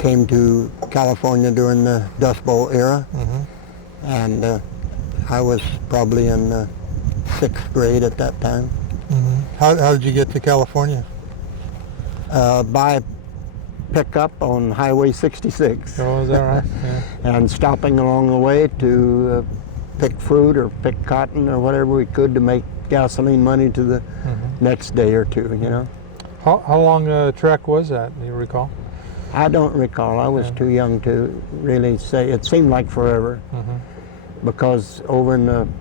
came to California during the Dust Bowl era, and I was probably in the 6th grade at that time. How did you get to California? By pickup on Highway 66. Oh, is that right? Yeah. And stopping along the way to pick fruit or pick cotton or whatever we could to make gasoline money to the next day or two, you know. How long a trek was that, do you recall? I don't recall. I was too young to really say. It seemed like forever because over in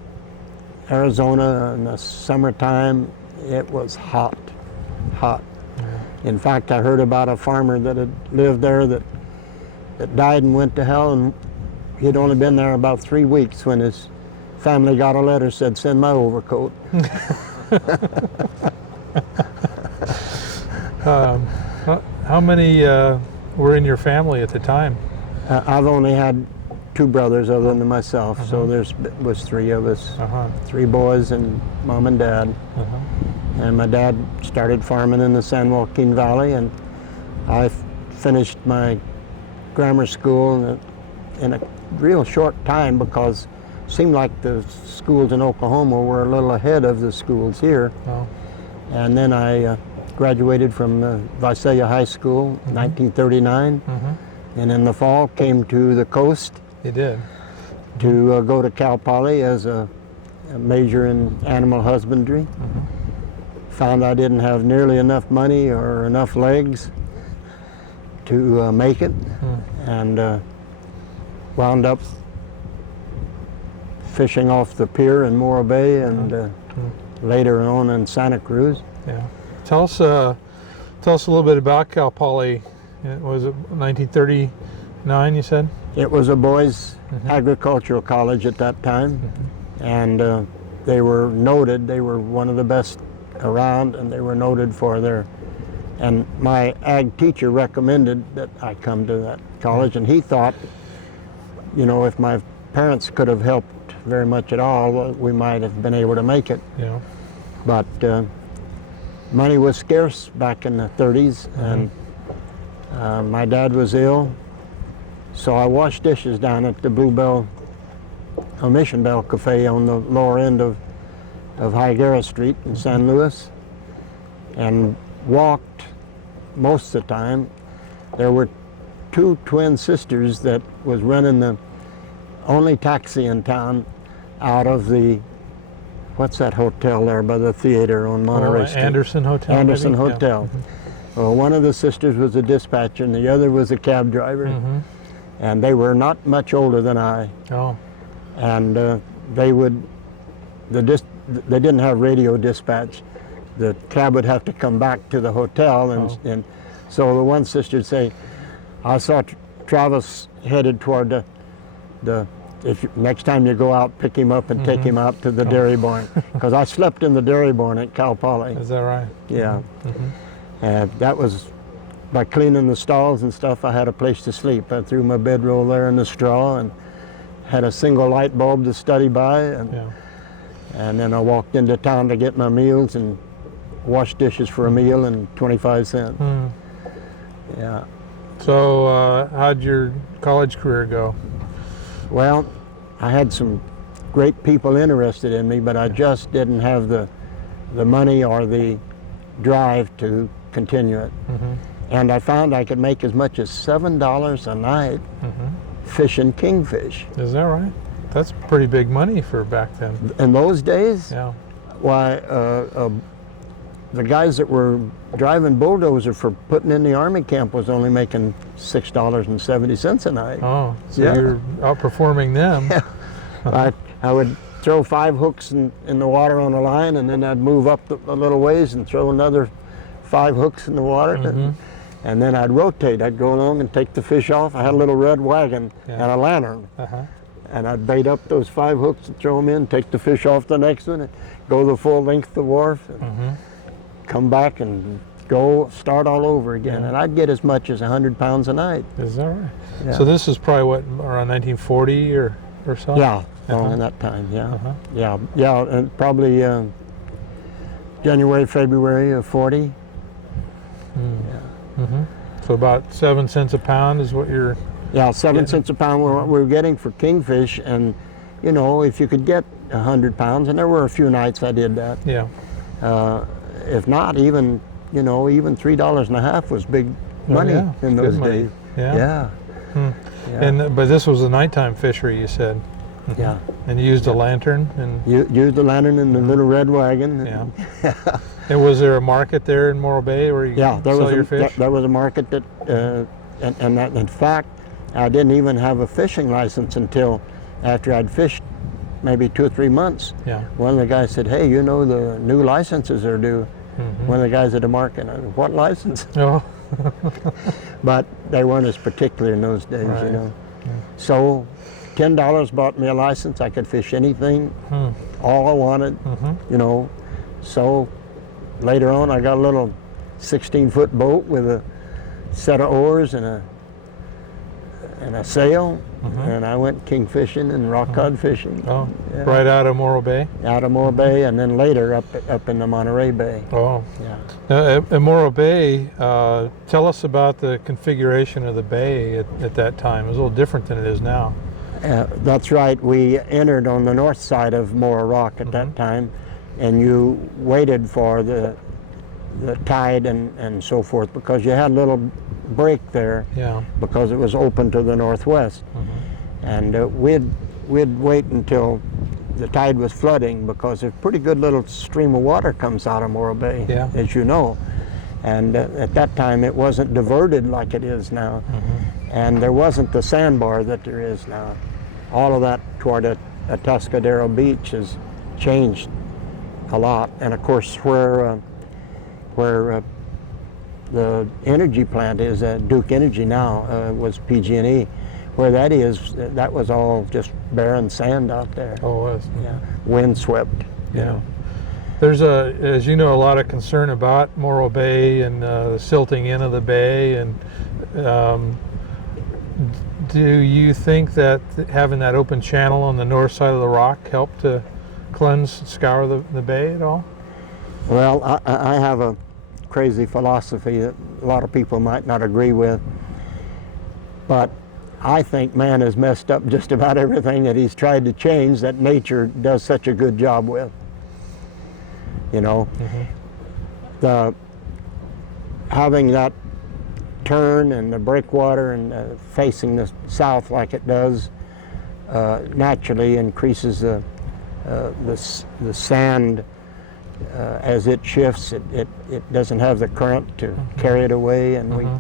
Arizona in the summertime, it was hot. In fact, I heard about a farmer that had lived there that died and went to hell, and he'd only been there about 3 weeks when his family got a letter said, "Send my overcoat." How many were in your family at the time? I've only had 2 brothers other than myself, so was 3 of us, 3 boys and mom and dad. And my dad started farming in the San Joaquin Valley, and I finished my grammar school in a real short time because it seemed like the schools in Oklahoma were a little ahead of the schools here. And then I graduated from Visalia High School in 1939, and in the fall came to the coast. You did? To go to Cal Poly as a major in animal husbandry. Found I didn't have nearly enough money or enough legs to make it, and wound up fishing off the pier in Morro Bay and later on in Santa Cruz. Yeah. Tell us a little bit about Cal Poly. Was it 1939, you said? It was a boys' agricultural college at that time, and they were noted. They were one of the best around, and they were noted for their, and my ag teacher recommended that I come to that college, and he thought, you know, if my parents could have helped very much at all, we might have been able to make it. Yeah. But money was scarce back in the 30s, and my dad was ill, so I washed dishes down at the Bluebell, Mission Bell Cafe on the lower end of Higuera Street in San Luis, and walked most of the time. There were 2 twin sisters that was running the only taxi in town out of the, what's that hotel there by the theater on Monterey Street? Anderson Hotel. Anderson maybe? Hotel. Well, one of the sisters was a dispatcher and the other was a cab driver, and they were not much older than I. And they would, they didn't have radio dispatch. The cab would have to come back to the hotel, and so the one sister would say, "I saw Travis headed toward next time you go out, pick him up and take him out to the dairy barn," because I slept in the dairy barn at Cal Poly. Is that right? Yeah. And that was, by cleaning the stalls and stuff, I had a place to sleep. I threw my bedroll there in the straw and had a single light bulb to study by, and then I walked into town to get my meals and washed dishes for a meal and 25 cents. Yeah. So how'd your college career go? Well, I had some great people interested in me, but I just didn't have the money or the drive to continue it. And I found I could make as much as $7 a night fishing kingfish. Is that right? That's pretty big money for back then. In those days? Yeah. Why, the guys that were driving bulldozer for putting in the army camp was only making $6.70 a night. Oh, so you're outperforming them. Yeah. I would throw 5 hooks in the water on a line, and then I'd move up a little ways and throw another 5 hooks in the water, and then I'd rotate. I'd go along and take the fish off. I had a little red wagon and a lantern, and I'd bait up those 5 hooks and throw them in, take the fish off the next one, and go the full length of the wharf, and come back and go start all over again. And I'd get as much as 100 pounds a night. Is that right? Yeah. So this is probably what, around 1940 or so? Yeah, along in that time, yeah, and probably January, February of 40. So about 7 cents a pound is what you're. Yeah, 7 Yeah. cents a pound what we were getting for kingfish, and you know, if you could get 100 pounds, and there were a few nights I did that. Yeah. If not, even you know, even $3.50 was big money yeah. in Good those money. days. Yeah. Yeah. Yeah. And but this was a nighttime fishery, you said. Yeah. And you used a lantern and. You used the lantern in the little red wagon. Yeah. And was there a market there in Morro Bay where you Yeah, there sell was your fish? there was a market that, and that, in fact, I didn't even have a fishing license until after I'd fished maybe 2 or 3 months. Yeah. One of the guys said, "Hey, you know the new licenses are due." One of the guys at the market, I said, "What license?" Oh. But they weren't as particular in those days, Right. you know. So $10 bought me a license. I could fish anything, all I wanted, you know. So later on, I got a little 16-foot boat with a set of oars and a sail, and I went king fishing and rock cod fishing. Oh. Yeah. Right out of Morro Bay. Out of Morro Bay, and then later up in the Monterey Bay. Oh. Yeah. Now, at Morro Bay, tell us about the configuration of the bay at that time. It was a little different than it is now. That's right. We entered on the north side of Morro Rock at that time, and you waited for the tide and so forth, because you had a little break there, Yeah. because it was open to the northwest. And we'd wait until the tide was flooding, because a pretty good little stream of water comes out of Morro Bay, Yeah. as you know. And at that time it wasn't diverted like it is now. And there wasn't the sandbar that there is now. All of that toward Atascadero Beach has changed a lot. And of course where the energy plant is, Duke Energy now, was PG&E. Where that is, that was all just barren sand out there. Oh, it was. Yeah, windswept. You Yeah. know. There's as you know, a lot of concern about Morro Bay and the silting in of the bay. And do you think that having that open channel on the north side of the rock helped to cleanse, scour the bay at all? Well, I have a crazy philosophy that a lot of people might not agree with, but I think man has messed up just about everything that he's tried to change that nature does such a good job with. You know, having that turn and the breakwater and facing the south like it does naturally increases the sand as it shifts. It doesn't have the current to carry it away, and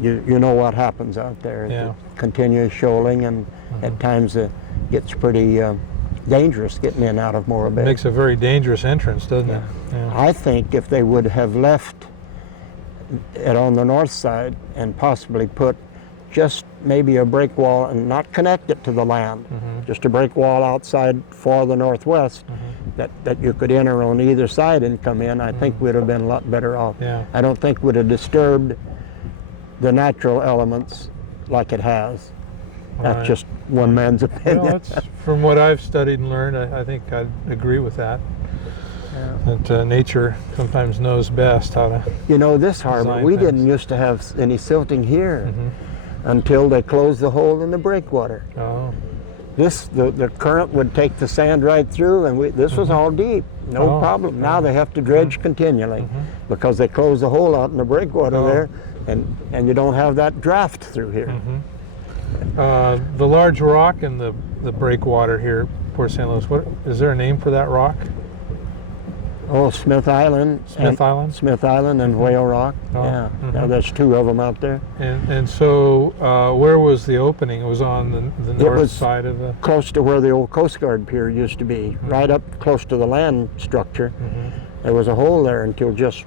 you know what happens out there. Yeah. Continuous shoaling, and at times it gets pretty dangerous getting in and out of Morro Bay. Makes a very dangerous entrance, doesn't it? Yeah. I think if they would have left it on the north side and possibly put just maybe a break wall and not connect it to the land, just a break wall outside for the northwest that you could enter on either side and come in, I think we'd have been a lot better off. Yeah. I don't think would have disturbed the natural elements like it has. That's Right. just one man's opinion. Well, that's, from what I've studied and learned, I think I'd agree with that. That nature sometimes knows best how to. You know, this harbor, design we things. didn't used to have any silting here until they closed the hole in the breakwater. Oh. The current would take the sand right through, and this was all deep, no problem. Now they have to dredge continually because they closed the hole out in the breakwater there, and you don't have that draft through here. The large rock in the breakwater here, Port St. Louis. What is there a name for that rock? Oh, Smith Island. Smith Island? Smith Island and Whale Rock. Oh, Yeah, now there's two of them out there. And so where was the opening? It was on the north was side of the. Close to where the old Coast Guard pier used to be, right up close to the land structure. There was a hole there until just,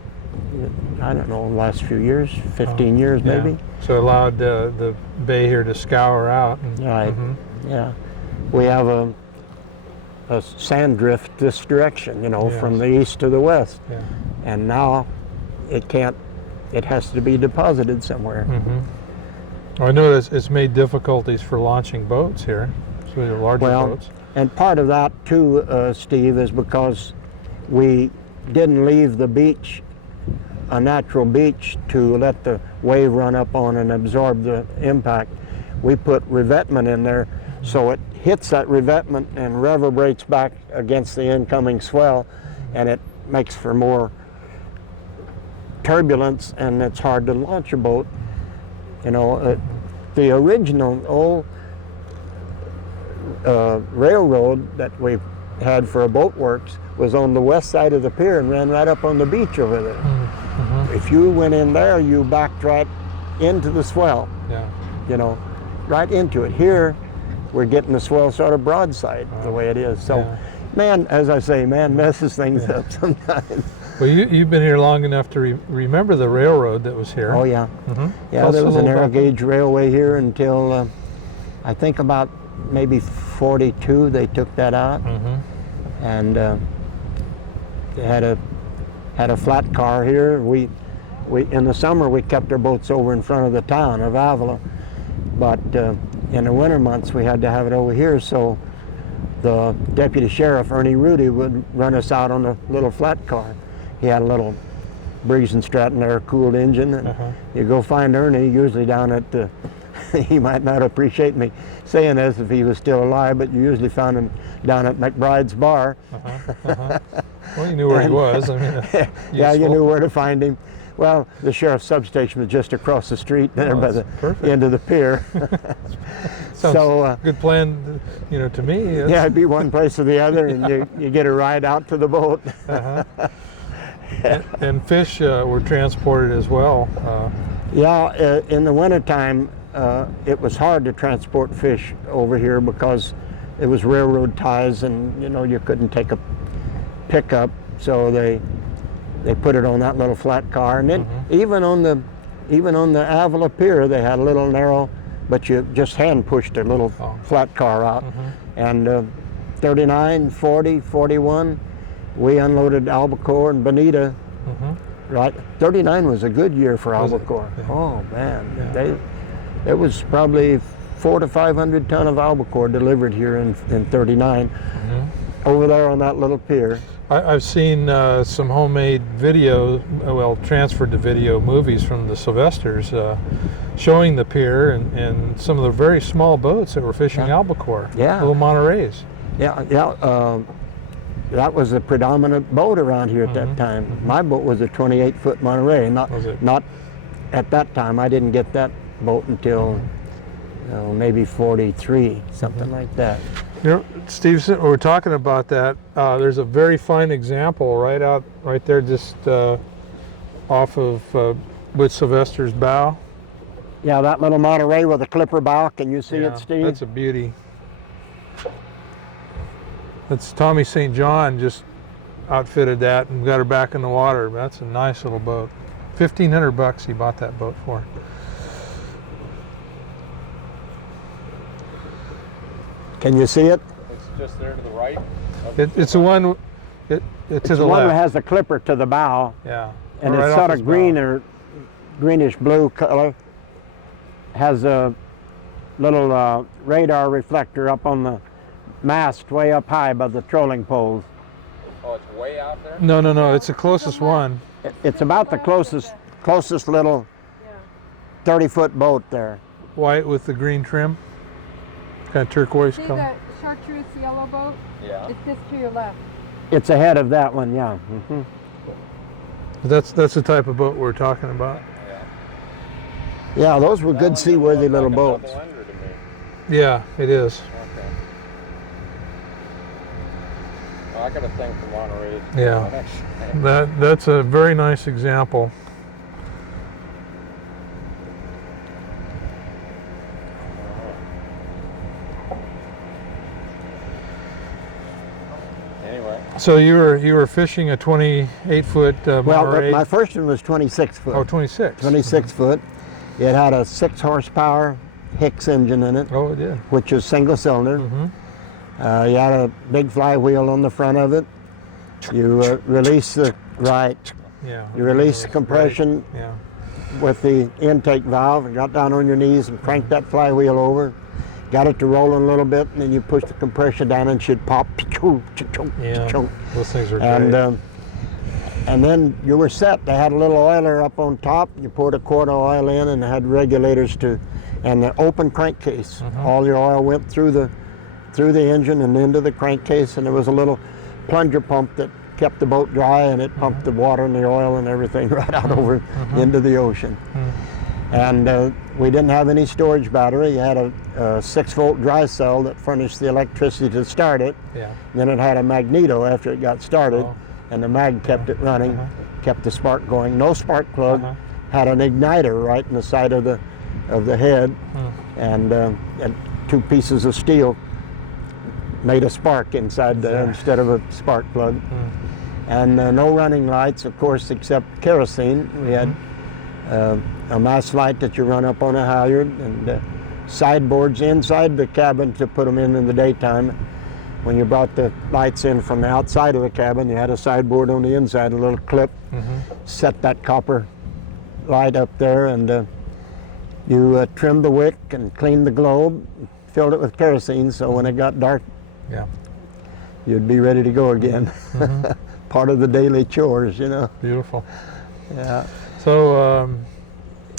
I don't know, the last few years, 15 years maybe. Yeah. So it allowed the bay here to scour out. Right, yeah. We have a sand drift this direction, you know, from the east to the west. Yeah. And now it can't, it has to be deposited somewhere. I know it's made difficulties for launching boats here, so the larger boats. And part of that too, Steve, is because we didn't leave the beach a natural beach to let the wave run up on and absorb the impact, we put revetment in there so it hits that revetment and reverberates back against the incoming swell, and it makes for more turbulence, and it's hard to launch a boat. You know, the original old railroad that we had for a boat works was on the west side of the pier and ran right up on the beach over there. Mm-hmm. If you went in there, you backed right into the swell. Yeah. You know, right into it. Here, we're getting the swell sort of broadside the way it is. So, Yeah. man, as I say, man messes things up sometimes. Well, you've been here long enough to remember the railroad that was here. Oh yeah, Mm-hmm. yeah. There was a narrow gauge railway here until I think about maybe 42. They took that out, Mm-hmm. and they had a flat car here. We in the summer we kept our boats over in front of the town of Avila, but in the winter months we had to have it over here. So the deputy sheriff Ernie Rudy would run us out on a little flat car. He had a little Briggs and Stratton air-cooled engine, and you go find Ernie usually down at the. He might not appreciate me saying this if he was still alive, but you usually found him down at McBride's bar. Well, you knew where he was. I mean, yeah, you knew where to find him. Well, the sheriff's substation was just across the street there by the end of the pier. So good plan, you know, to me. Yeah, it'd be one place or the other, and you get a ride out to the boat. And fish were transported as well. Yeah, in the wintertime, it was hard to transport fish over here because it was railroad ties, and you know you couldn't take a pickup, so they put it on that little flat car, and then even on the Avila Pier they had a little narrow, but you just hand pushed a little flat car out, and 39, 40, 41, we unloaded albacore and bonita. Right, 39 was a good year for albacore. Yeah. Oh man, it was probably 400 to 500 ton of albacore delivered here in 39, over there on that little pier. I've seen some homemade video, well, transferred to video movies from the Sylvesters, showing the pier and some of the very small boats that were fishing albacore. Yeah, little Monterey's. Yeah. That was the predominant boat around here at that time. My boat was a 28-foot Monterey. Not at that time. I didn't get that boat until maybe 43, something like that. You know, Steve, we're talking about that. There's a very fine example right there, just off of with Sylvester's bow. Yeah, that little Monterey with a clipper bow. Can you see it, Steve? That's a beauty. That's Tommy St. John just outfitted that and got her back in the water. That's a nice little boat. $1,500 he bought that boat for. Can you see it? It's just there to the right. It's the one. To the one left. that has the clipper to the bow. Yeah. And right it's sort of green or greenish blue color. Has a little radar reflector up on the mast way up high above the trolling poles. Oh, it's way out there? No. It's the closest one. It's about the closest little 30-foot boat there. White with the green trim. Kind of turquoise See color. the chartreuse yellow boat? Yeah. It's just to your left. It's ahead of that one, yeah. That's the type of boat we're talking about. Yeah, those were good seaworthy little boats. Yeah, it is. Okay. Well, I got a thing for Monterey. Yeah. That's a very nice example. Anyway. So you were fishing a 28-foot Monterey. Well, my first one was 26 foot. Oh, 26. 26 foot. It had a 6 horsepower Hicks engine in it. Oh, it did. Which was single cylinder. You had a big flywheel on the front of it. You release the Yeah. You release the compression with the intake valve, and got down on your knees and cranked that flywheel over. Got it to rolling a little bit, and then you push the compression down and it should pop. Yeah. Those things are great. And And then you were set. They had a little oiler up on top. You poured a quart of oil in, and they had regulators and the open crankcase. All your oil went through the engine and into the crankcase, and there was a little plunger pump that kept the boat dry, and it pumped the water and the oil and everything right out over into the ocean. And we didn't have any storage battery. You had a 6-volt dry cell that furnished the electricity to start it. Yeah. Then it had a magneto after it got started, and the mag kept it running, kept the spark going. No spark plug, had an igniter right in the side of the head, and 2 pieces of steel made a spark inside there instead of a spark plug. And no running lights, of course, except kerosene. We had a mast light that you run up on a halyard, and sideboards inside the cabin to put them in the daytime. When you brought the lights in from the outside of the cabin, you had a sideboard on the inside, a little clip, set that copper light up there, and you trimmed the wick and cleaned the globe, filled it with kerosene, so when it got dark, you'd be ready to go again. Part of the daily chores, you know. Beautiful. Yeah. So,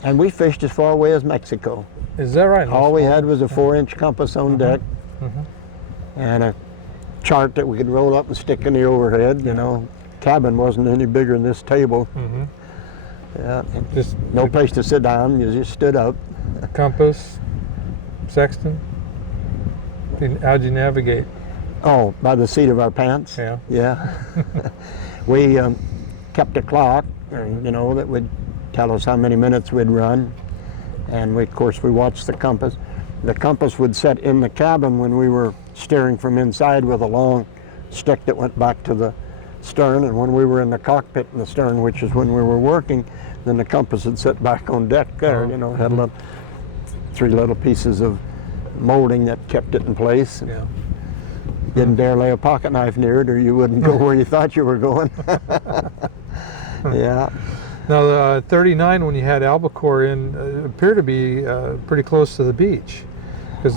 and we fished as far away as Mexico. is that right? All we had was a 4-inch compass on deck, and a chart that we could roll up and stick in the overhead. You know, cabin wasn't any bigger than this table. Yeah. Just No place to sit down. You just stood up. compass, sextant. How'd you navigate? Oh, by the seat of our pants. Yeah. Yeah. We kept a clock, you know, that would tell us how many minutes we'd run. And of course, we watched the compass. The compass would set in the cabin when we were steering from inside with a long stick that went back to the stern. And when we were in the cockpit in the stern, which is when we were working, then the compass would sit back on deck there. You know, had 3 little pieces of molding that kept it in place. Yeah. Didn't dare lay a pocket knife near it, or you wouldn't go where you thought you were going. Yeah. Now, 39, when you had albacore in, appeared to be pretty close to the beach.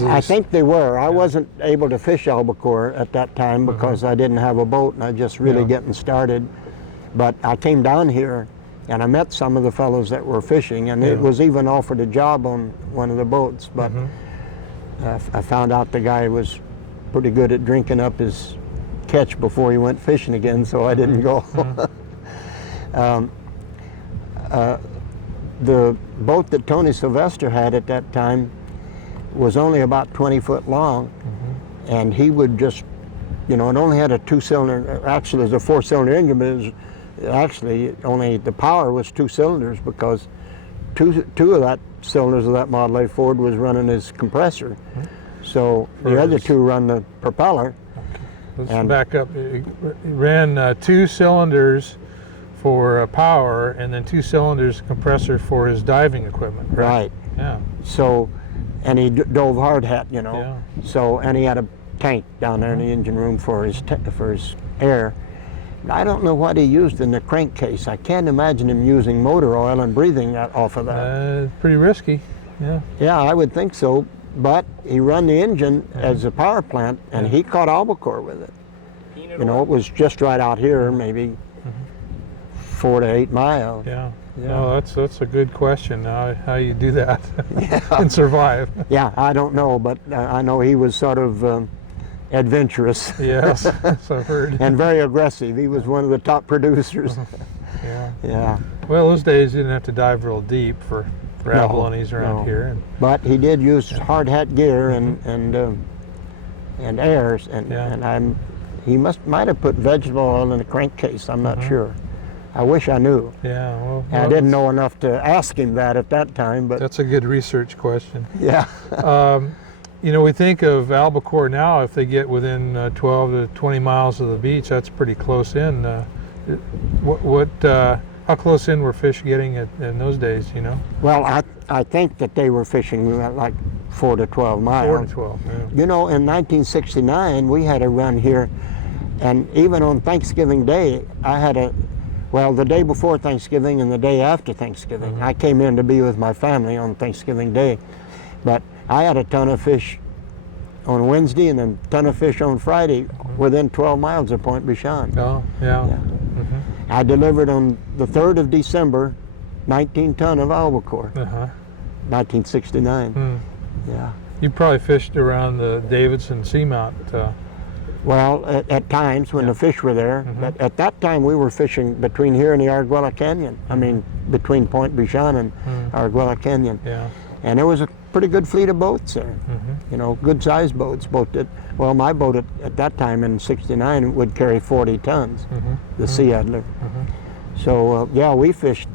I think they were. I wasn't able to fish albacore at that time because I didn't have a boat and I just really getting started. But I came down here and I met some of the fellows that were fishing, and it was even offered a job on one of the boats. But I found out the guy was pretty good at drinking up his catch before he went fishing again, so I didn't go. The boat that Tony Sylvester had at that time was only about 20 foot long, and he would just, you know, it only had a 2-cylinder, actually it was a 4-cylinder engine, but it was actually only, the power was 2 cylinders because two of that cylinders of that Model A Ford was running his compressor. So the other 2 run the propeller. Let's back up. It ran 2 cylinders for power, and then 2 cylinders compressor for his diving equipment. Right. Yeah. So, and he dove hard hat, you know. Yeah. So, and he had a tank down there in the engine room for his air. I don't know what he used in the crankcase. I can't imagine him using motor oil and breathing that off of that. Pretty risky. Yeah. Yeah, I would think so. But he run the engine as a power plant, and he caught albacore with it. You know, it was just right out here, maybe 4 to 8 miles. Yeah. No, that's a good question. How you do that and survive? Yeah, I don't know, but I know he was sort of adventurous. Yes, so I've heard. And very aggressive. He was one of the top producers. Yeah. Yeah. Well, those days you didn't have to dive real deep for abalones around here. But he did use hard hat gear and airs, and he might have put vegetable oil in the crankcase. I'm not sure. I wish I knew. Yeah, well, I didn't know enough to ask him that at that time. But that's a good research question. Yeah. You know, we think of albacore now, if they get within 12 to 20 miles of the beach, that's pretty close in. How close in were fish getting in those days, you know? Well, I think that they were fishing at like 4 to 12 miles. 4 to 12, yeah. You know, in 1969, we had a run here, and even on Thanksgiving Day, I had the day before Thanksgiving and the day after Thanksgiving. I came in to be with my family on Thanksgiving Day, but I had a ton of fish on Wednesday and a ton of fish on Friday within 12 miles of Point Bichon. Oh, yeah. I delivered on the 3rd of December, 19 ton of albacore, Uh-huh. 1969. Hmm. Yeah. You probably fished around the Davidson Seamount. Well, at times when Yeah. the fish were there, Mhm. but at that time we were fishing between here and the Arguella Canyon. I mean, between Point Buchan and Arguella Canyon. Yeah. And there was a pretty good fleet of boats there. Mm-hmm. You know, good sized boats. Well, my boat at that time in '69 would carry 40 tons, Mm-hmm. the Sea Adler. So yeah, we fished,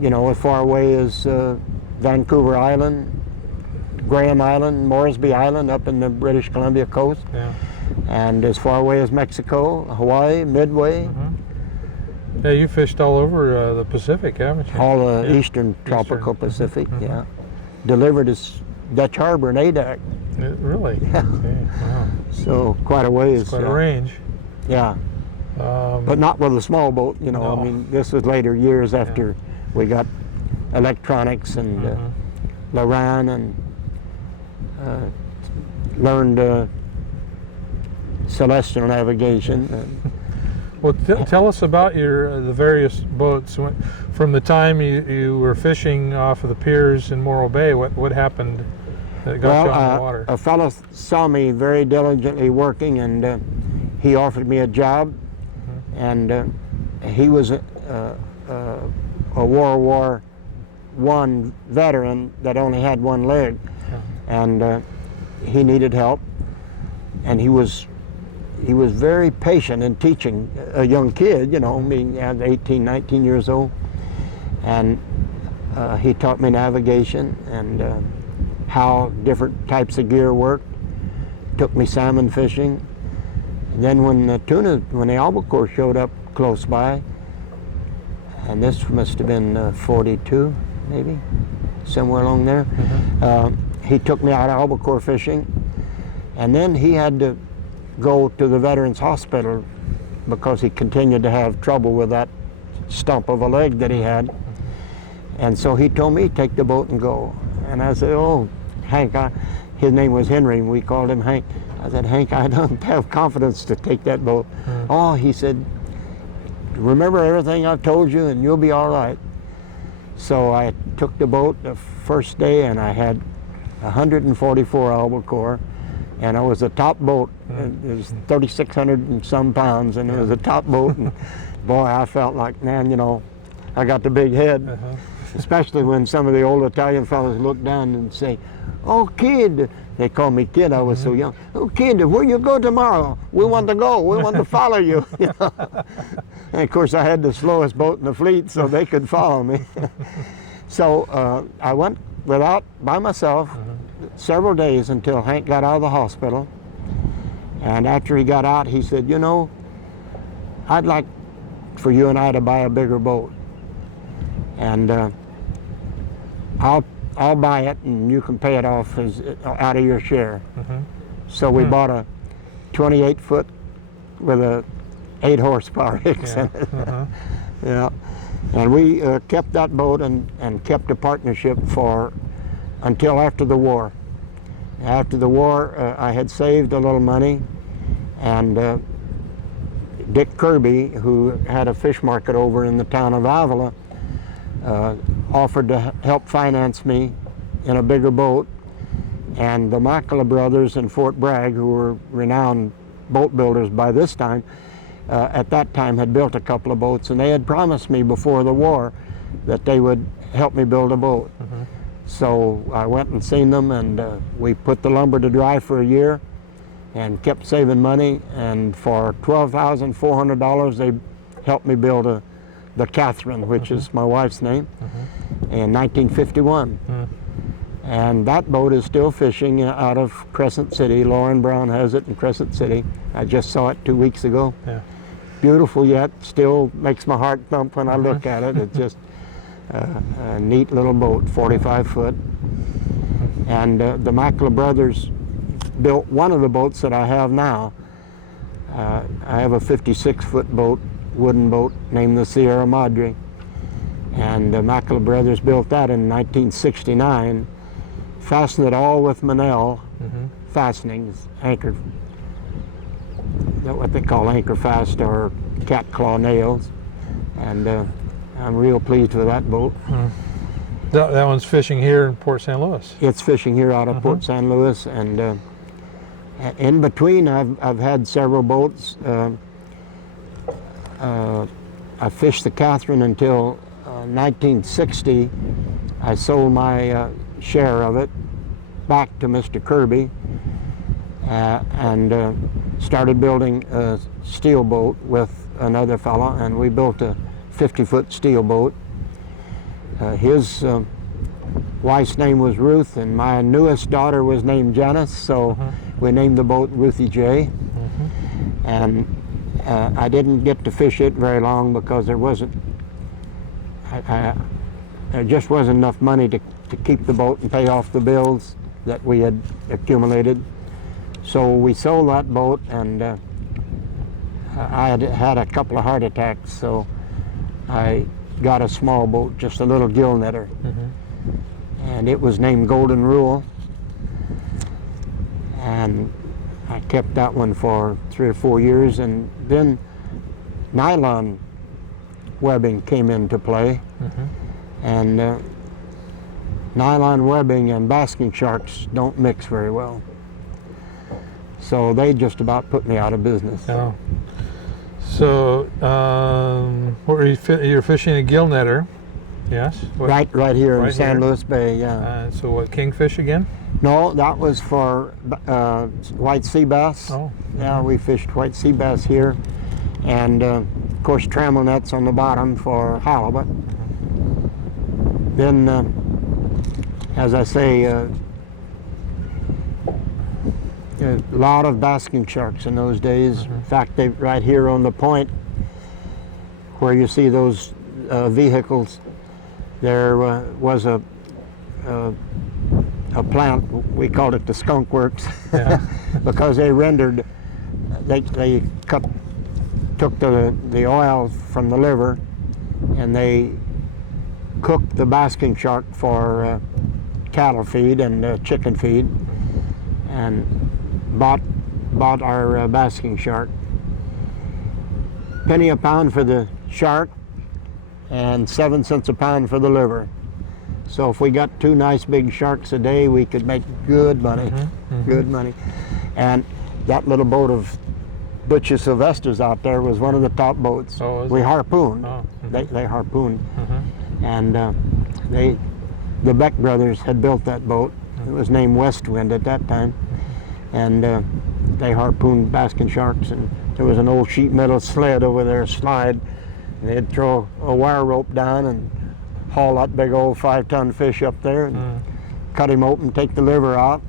you know, as far away as Vancouver Island, Graham Island, Moresby Island up in the British Columbia coast, Yeah. and as far away as Mexico, Hawaii, Midway, Yeah, you fished all over the Pacific, haven't you? all the Yeah. eastern tropical Eastern. Pacific. Yeah, delivered as Dutch Harbor and Adak, Really? Yeah. Okay. Wow. so quite a ways. Quite a range. Yeah, but not with a small boat. You know, No. I mean, this was later years after we got electronics and Loran and learned celestial navigation. And Well, tell us about the various boats. From the time you were fishing off of the piers in Morro Bay, what happened that got you on the water? a fellow saw me very diligently working, and he offered me a job. And he was a World War I veteran that only had one leg, and he needed help. And he was very patient in teaching a young kid, you know, being 18, 19 years old. And he taught me navigation and how different types of gear worked. Took me salmon fishing. And then when the albacore showed up close by, and this must have been 42, maybe, somewhere along there, he took me out albacore fishing. And then he had to go to the Veterans Hospital because he continued to have trouble with that stump of a leg that he had. And so he told me, take the boat and go. And I said, oh, Hank, his name was Henry, and we called him Hank. I said, Hank, I don't have confidence to take that boat. Oh, he said, remember everything I've told you and you'll be all right. So I took the boat the first day, and I had 144 albacore. And it was a top boat. It was 3,600 and some pounds, and it was a top boat. And boy, I felt like, man, you know, I got the big head. Especially when some of the old Italian fellows looked down and say, "Oh, kid," they called me kid. I was so young. "Oh, kid, where you go tomorrow? We want to go. We want to follow you." You know? And of course, I had the slowest boat in the fleet, so they could follow me. So I went by myself. Several days until Hank got out of the hospital. And after he got out, he said, you know, I'd like for you and I to buy a bigger boat. And I'll buy it, and you can pay it off out of your share. So we bought a 28-foot with a 8 horsepower Hicks in it. Yeah. And we kept that boat and kept a partnership until after the war. After the war, I had saved a little money, and Dick Kirby, who had a fish market over in the town of Avila, offered to help finance me in a bigger boat. And the Makala brothers in Fort Bragg, who were renowned boat builders by this time, at that time had built a couple of boats, and they had promised me before the war that they would help me build a boat. So I went and seen them, and we put the lumber to dry for a year and kept saving money. And for $12,400, they helped me build the Catherine, which is my wife's name, in 1951. And that boat is still fishing out of Crescent City. Lauren Brown has it in Crescent City. I just saw it 2 weeks ago. Yeah. Beautiful yet, still makes my heart thump when I look at it. It's just a neat little boat, 45 foot. And the Makala brothers built one of the boats that I have now. I have a 56-foot boat, wooden boat, named the Sierra Madre. And the Makala brothers built that in 1969, fastened it all with Manel fastenings, anchor, what they call anchor fast or cat claw nails, and I'm real pleased with that boat. That one's fishing here in Port St. Louis. It's fishing here out of Port St. Louis, and in between I've had several boats. I fished the Catherine until 1960. I sold my share of it back to Mr. Kirby, and started building a steel boat with another fella, and we built a 50-foot steel boat. His wife's name was Ruth, and my newest daughter was named Janice, so we named the boat Ruthie J. And I didn't get to fish it very long because there just wasn't enough money to keep the boat and pay off the bills that we had accumulated. So we sold that boat, and I had a couple of heart attacks, so I got a small boat, just a little gill netter, and it was named Golden Rule, and I kept that one for 3 or 4 years, and then nylon webbing came into play, and nylon webbing and basking sharks don't mix very well, so they just about put me out of business. Oh. So, what were you're fishing a gill netter, yes? What, Right here in right San here? Luis Bay, yeah. So what, kingfish again? No, that was for white sea bass. Oh. Yeah, we fished white sea bass here, and of course trammel nets on the bottom for halibut. Then, as I say, a lot of basking sharks in those days. In fact, right here on the point where you see those vehicles, there was a plant, we called it the Skunk Works, Yeah. because they rendered, they took the oil from the liver, and they cooked the basking shark for cattle feed and chicken feed, and bought our basking shark. Penny a pound for the shark, and 7 cents a pound for the liver. So if we got 2 nice big sharks a day, we could make good money, good money. And that little boat of Butch Sylvester's out there was one of the top boats. Oh, was we it? harpooned. Oh, They harpooned, and the Beck brothers had built that boat. It was named Westwind at that time, and they harpooned basking sharks. And there was an old sheet metal sled over there, slide, and they'd throw a wire rope down and haul that big old 5-ton fish up there, and cut him open, take the liver out,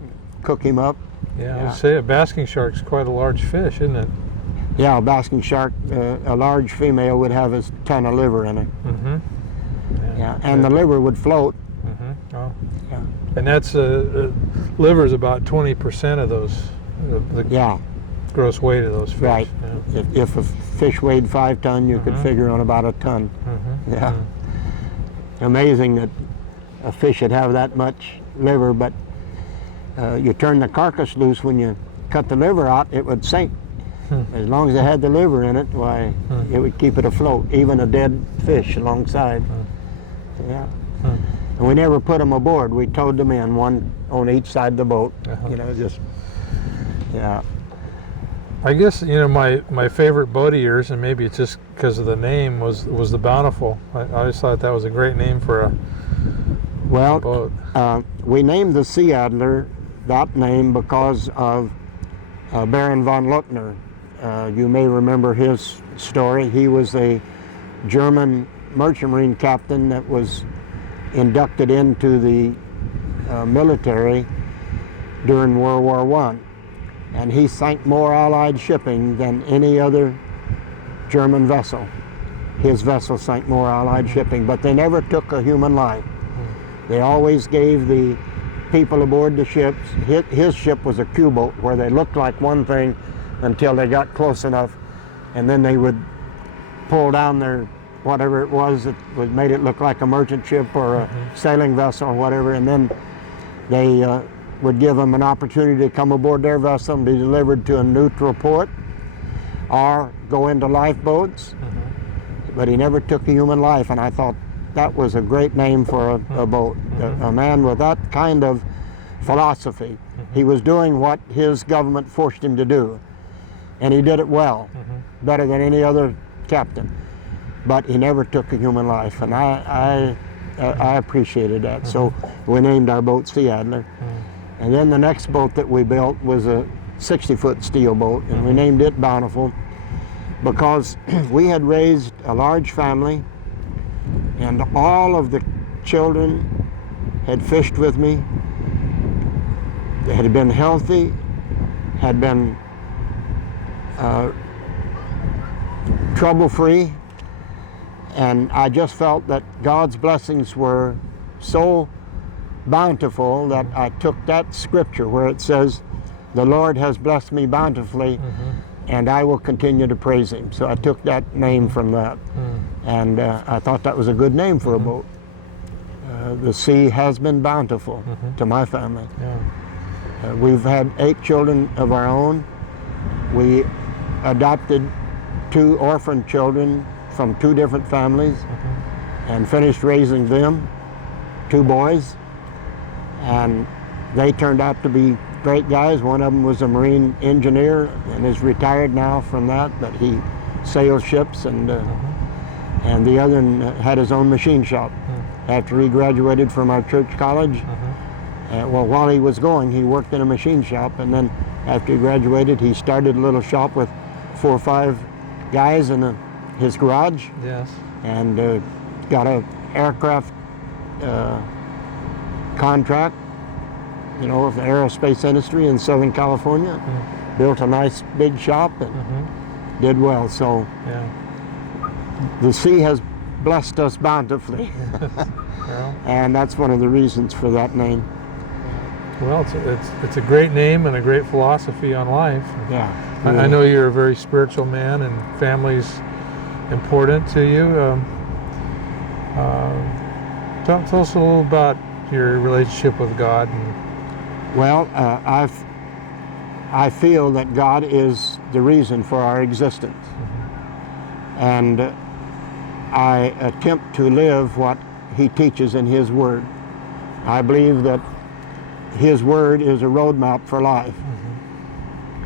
cook him up. Yeah, I would say a basking shark's quite a large fish, isn't it? Yeah, a basking shark, a large female would have a ton of liver in it. Yeah, and the liver would float. Oh. Yeah. And that's liver's about 20% of those, the Yeah, gross weight of those fish. right. Yeah. If a fish weighed 5 ton, you could figure on about a ton. Yeah. Amazing that a fish would have that much liver, but you turn the carcass loose, when you cut the liver out, it would sink. As long as it had the liver in it, why, it would keep it afloat, even a dead fish alongside. Yeah. And we never put them aboard. We towed them in, one on each side of the boat. You know, just, yeah. I guess, you know, my favorite boat of yours, and maybe it's just because of the name, was the Bountiful. I always thought that was a great name for a boat. We named the Sea Adler that name because of Baron von Luckner. You may remember his story. He was a German merchant marine captain that was inducted into the military during World War I. And he sank more Allied shipping than any other German vessel. His vessel sank more Allied shipping, but they never took a human life. They always gave the people aboard the ships. His ship was a Q-boat where they looked like one thing until they got close enough, and then they would pull down their whatever it was that made it look like a merchant ship or a sailing vessel or whatever, and then they would give them an opportunity to come aboard their vessel and be delivered to a neutral port, or go into lifeboats, but he never took a human life, and I thought that was a great name for a boat. A man with that kind of philosophy. He was doing what his government forced him to do, and he did it well, better than any other captain. But he never took a human life, and I appreciated that. So we named our boat Sea Adler. And then the next boat that we built was a 60-foot steel boat, and we named it Bountiful because we had raised a large family, and all of the children had fished with me. They had been healthy, had been trouble-free, and I just felt that God's blessings were so bountiful that I took that scripture where it says, "The Lord has blessed me bountifully, and I will continue to praise Him." So I took that name from that, and I thought that was a good name for a boat. The sea has been bountiful to my family. Yeah. We've had 8 children of our own. We adopted 2 orphan children from 2 different families and finished raising them, 2 boys, and they turned out to be great guys. One of them was a marine engineer and is retired now from that, but he sailed ships, and the other one had his own machine shop. After he graduated from our church college, well, while he was going, he worked in a machine shop, and then after he graduated, he started a little shop with 4 or 5 guys in his garage, Yes. and got a aircraft contract, you know, with the aerospace industry in Southern California. Built a nice big shop and did well. So Yeah. the sea has blessed us bountifully, Well, and that's one of the reasons for that name. well, it's a great name and a great philosophy on life. Yeah. I know you're a very spiritual man, and family's important to you. Tell us a little about your relationship with God. Well, I feel that God is the reason for our existence, and I attempt to live what He teaches in His Word. I believe that His Word is a roadmap for life.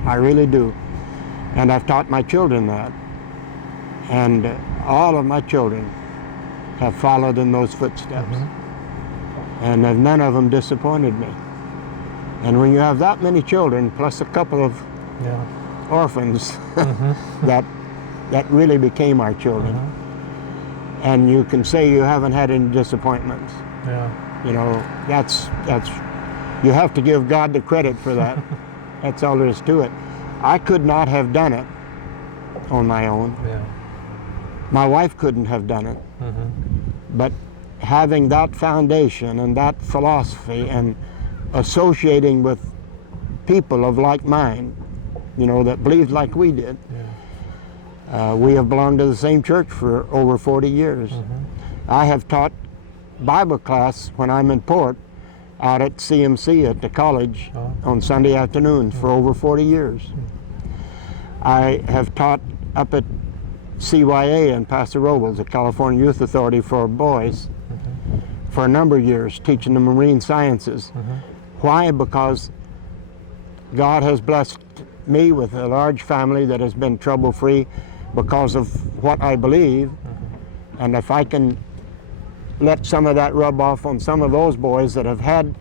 I really do. And I've taught my children that. And all of my children have followed in those footsteps. And none of them disappointed me. And when you have that many children, plus a couple of orphans that really became our children, and you can say you haven't had any disappointments. Yeah. You know, that's you have to give God the credit for that. That's all there is to it. I could not have done it on my own. Yeah. My wife couldn't have done it. But having that foundation and that philosophy and associating with people of like mind, you know, that believed like we did. We have belonged to the same church for over 40 years. I have taught Bible class when I'm in port out at CMC at the college on Sunday afternoons for over 40 years. I have taught up at CYA in Paso Robles, the California Youth Authority for boys, for a number of years, teaching the marine sciences. Why? Because God has blessed me with a large family that has been trouble-free because of what I believe, and if I can let some of that rub off on some of those boys that have had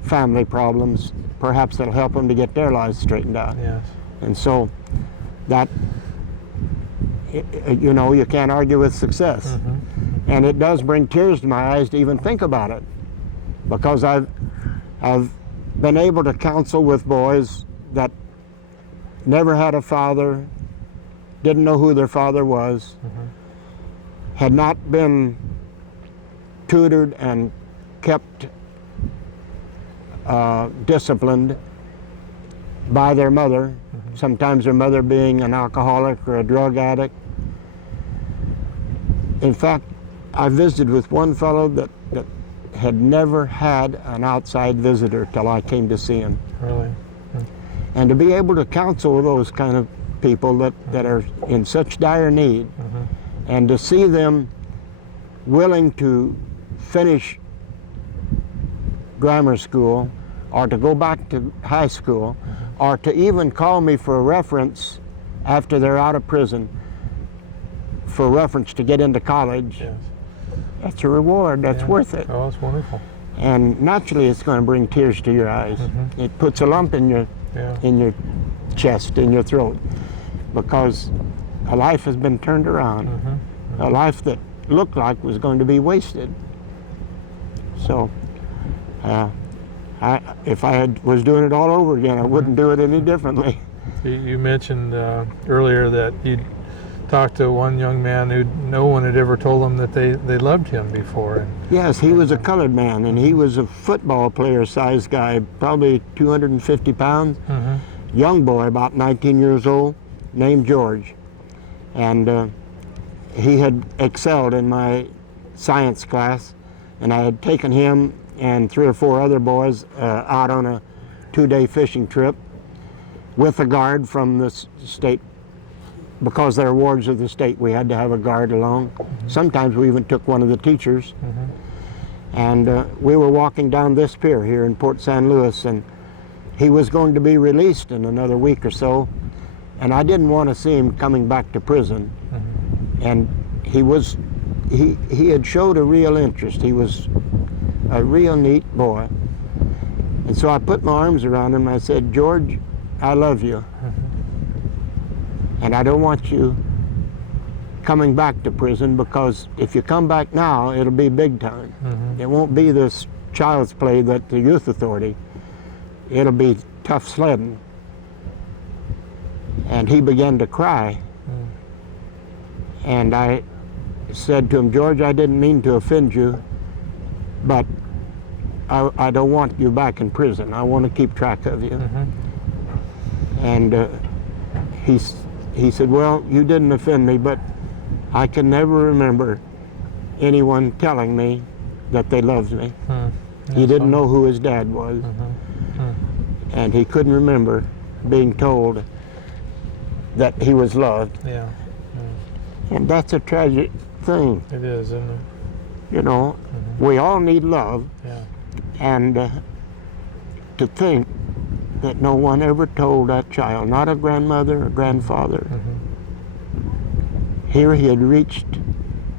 family problems, perhaps it'll help them to get their lives straightened out. Yes. And so that, you know, you can't argue with success. And it does bring tears to my eyes to even think about it, because I've been able to counsel with boys that never had a father, didn't know who their father was, had not been tutored and kept disciplined by their mother, sometimes their mother being an alcoholic or a drug addict. In fact, I visited with one fellow that had never had an outside visitor till I came to see him. Really? And to be able to counsel those kind of people that are in such dire need, and to see them willing to finish grammar school or to go back to high school or to even call me for a reference after they're out of prison for reference to get into college. Yes. That's a reward. That's worth it. Oh, it's wonderful. And naturally it's going to bring tears to your eyes. It puts a lump in your chest, in your throat, because a life has been turned around. A life that looked like was going to be wasted. So if I was doing it all over again, I wouldn't do it any differently. You mentioned earlier that you talked to one young man who no one had ever told him that they loved him before. And Yes, he was a colored man, and he was a football player sized guy, probably 250 pounds. Young boy, about 19 years old, named George. And he had excelled in my science class, and I had taken him and 3 or 4 other boys out on a 2-day fishing trip with a guard from the state. Because they're wards of the state, we had to have a guard along. Sometimes we even took one of the teachers. And we were walking down this pier here in Port San Luis, and he was going to be released in another week or so, and I didn't want to see him coming back to prison. And he had showed a real interest. He was a real neat boy. And so I put my arms around him and I said, George, I love you. And I don't want you coming back to prison, because if you come back now, it'll be big time. It won't be this child's play that the youth authority. It'll be tough sledding. And he began to cry. And I said to him, George, I didn't mean to offend you, but I don't want you back in prison. I want to keep track of you. And he said, well, you didn't offend me, but I can never remember anyone telling me that they loved me. He didn't know who his dad was. And he couldn't remember being told that he was loved. And that's a tragic thing. It is, isn't it? You know, we all need love. And to think that no one ever told that child, not a grandmother or grandfather. Here he had reached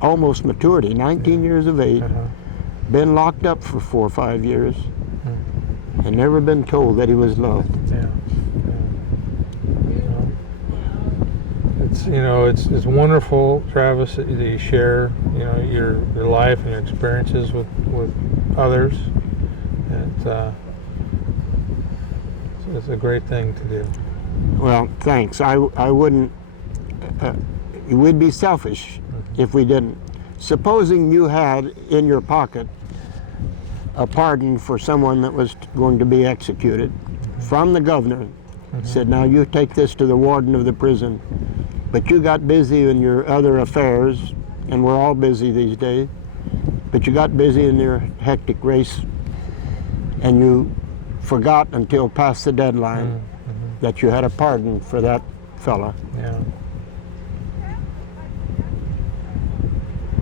almost maturity, 19 years of age, been locked up for 4 or 5 years, and never been told that he was loved. It's wonderful, Travis, that you share your life and your experiences with others. It's a great thing to do. Well, thanks. I wouldn't. We'd be selfish if we didn't. Supposing you had in your pocket a pardon for someone that was going to be executed from the governor, said, now you take this to the warden of the prison, but you got busy in your other affairs, and we're all busy these days, but you got busy in your hectic race, and you forgot until past the deadline that you had a pardon for that fella.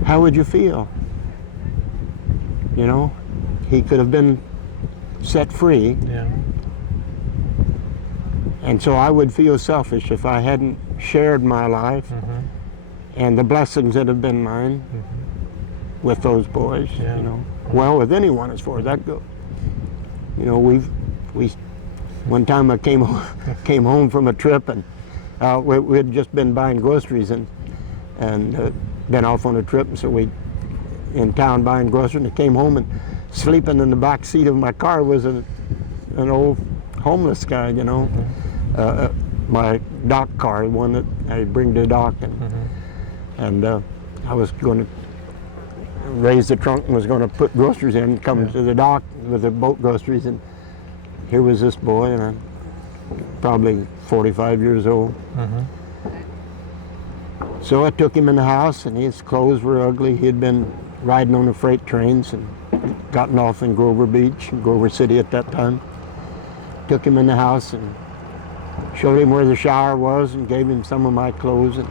How would you feel? You know, he could have been set free. And so I would feel selfish if I hadn't shared my life and the blessings that have been mine with those boys, you know. Well, with anyone as far as that goes. You know, one time I came home from a trip, and we had just been buying groceries and been off on a trip, and so we in town buying groceries, and I came home, and sleeping in the back seat of my car was an old homeless guy, you know, my dock car, the one that I bring to the dock, and I was going to raise the trunk and was going to put groceries in, come to the dock with the boat groceries, and here was this boy, and I'm probably 45 years old. So I took him in the house, and his clothes were ugly. He had been riding on the freight trains and gotten off in Grover Beach, Grover City at that time. Took him in the house and showed him where the shower was and gave him some of my clothes. And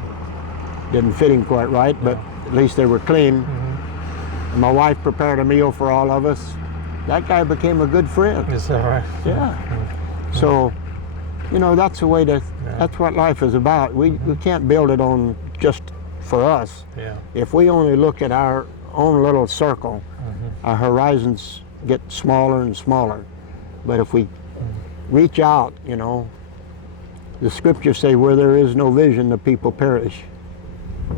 didn't fit him quite right, but at least they were clean. And my wife prepared a meal for all of us. That guy became a good friend. Is that right? Yeah. So, you know, that's the way to, that's what life is about. We can't build it on just for us. Yeah. If we only look at our own little circle, our horizons get smaller and smaller. But if we reach out, you know, the scriptures say where there is no vision, the people perish.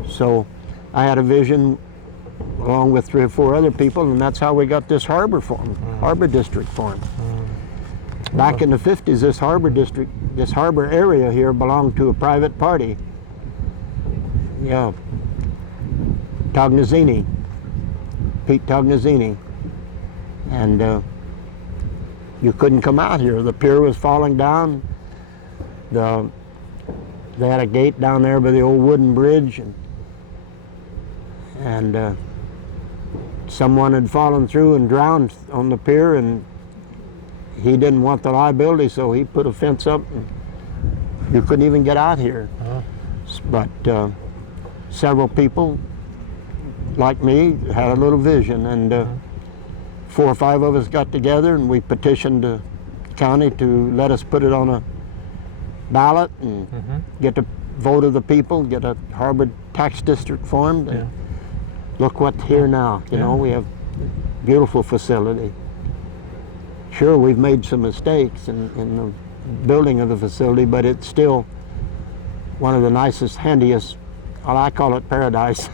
So I had a vision along with 3 or 4 other people, and that's how we got this harbor formed, harbor district formed. Back in the 50s, this harbor district, this harbor area here belonged to a private party. Yeah, Tognazzini, Pete Tognazzini. And you couldn't come out here. The pier was falling down. They had a gate down there by the old wooden bridge, and someone had fallen through and drowned on the pier, and he didn't want the liability, so he put a fence up, and you couldn't even get out here. But several people like me had a little vision, and 4 or 5 of us got together and we petitioned the county to let us put it on a ballot and get the vote of the people, get a harbor tax district formed. And look what's here now. You know, we have a beautiful facility. Sure, we've made some mistakes in the building of the facility, but it's still one of the nicest, handiest, well, I call it paradise,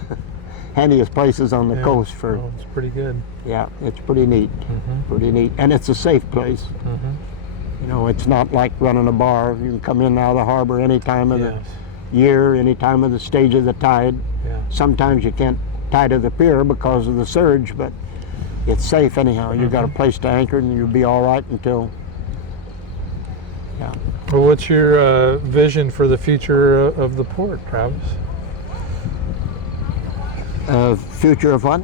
handiest places on the coast for. Oh, it's pretty good. Yeah, it's pretty neat, pretty neat, and it's a safe place. You know, it's not like running a bar. You can come in and out of the harbor any time of the year, any time of the stage of the tide. Sometimes you can't tie to the pier because of the surge, but it's safe anyhow. You've got a place to anchor, and you'll be all right until. Yeah. Well, what's your vision for the future of the port, Travis? Future of what?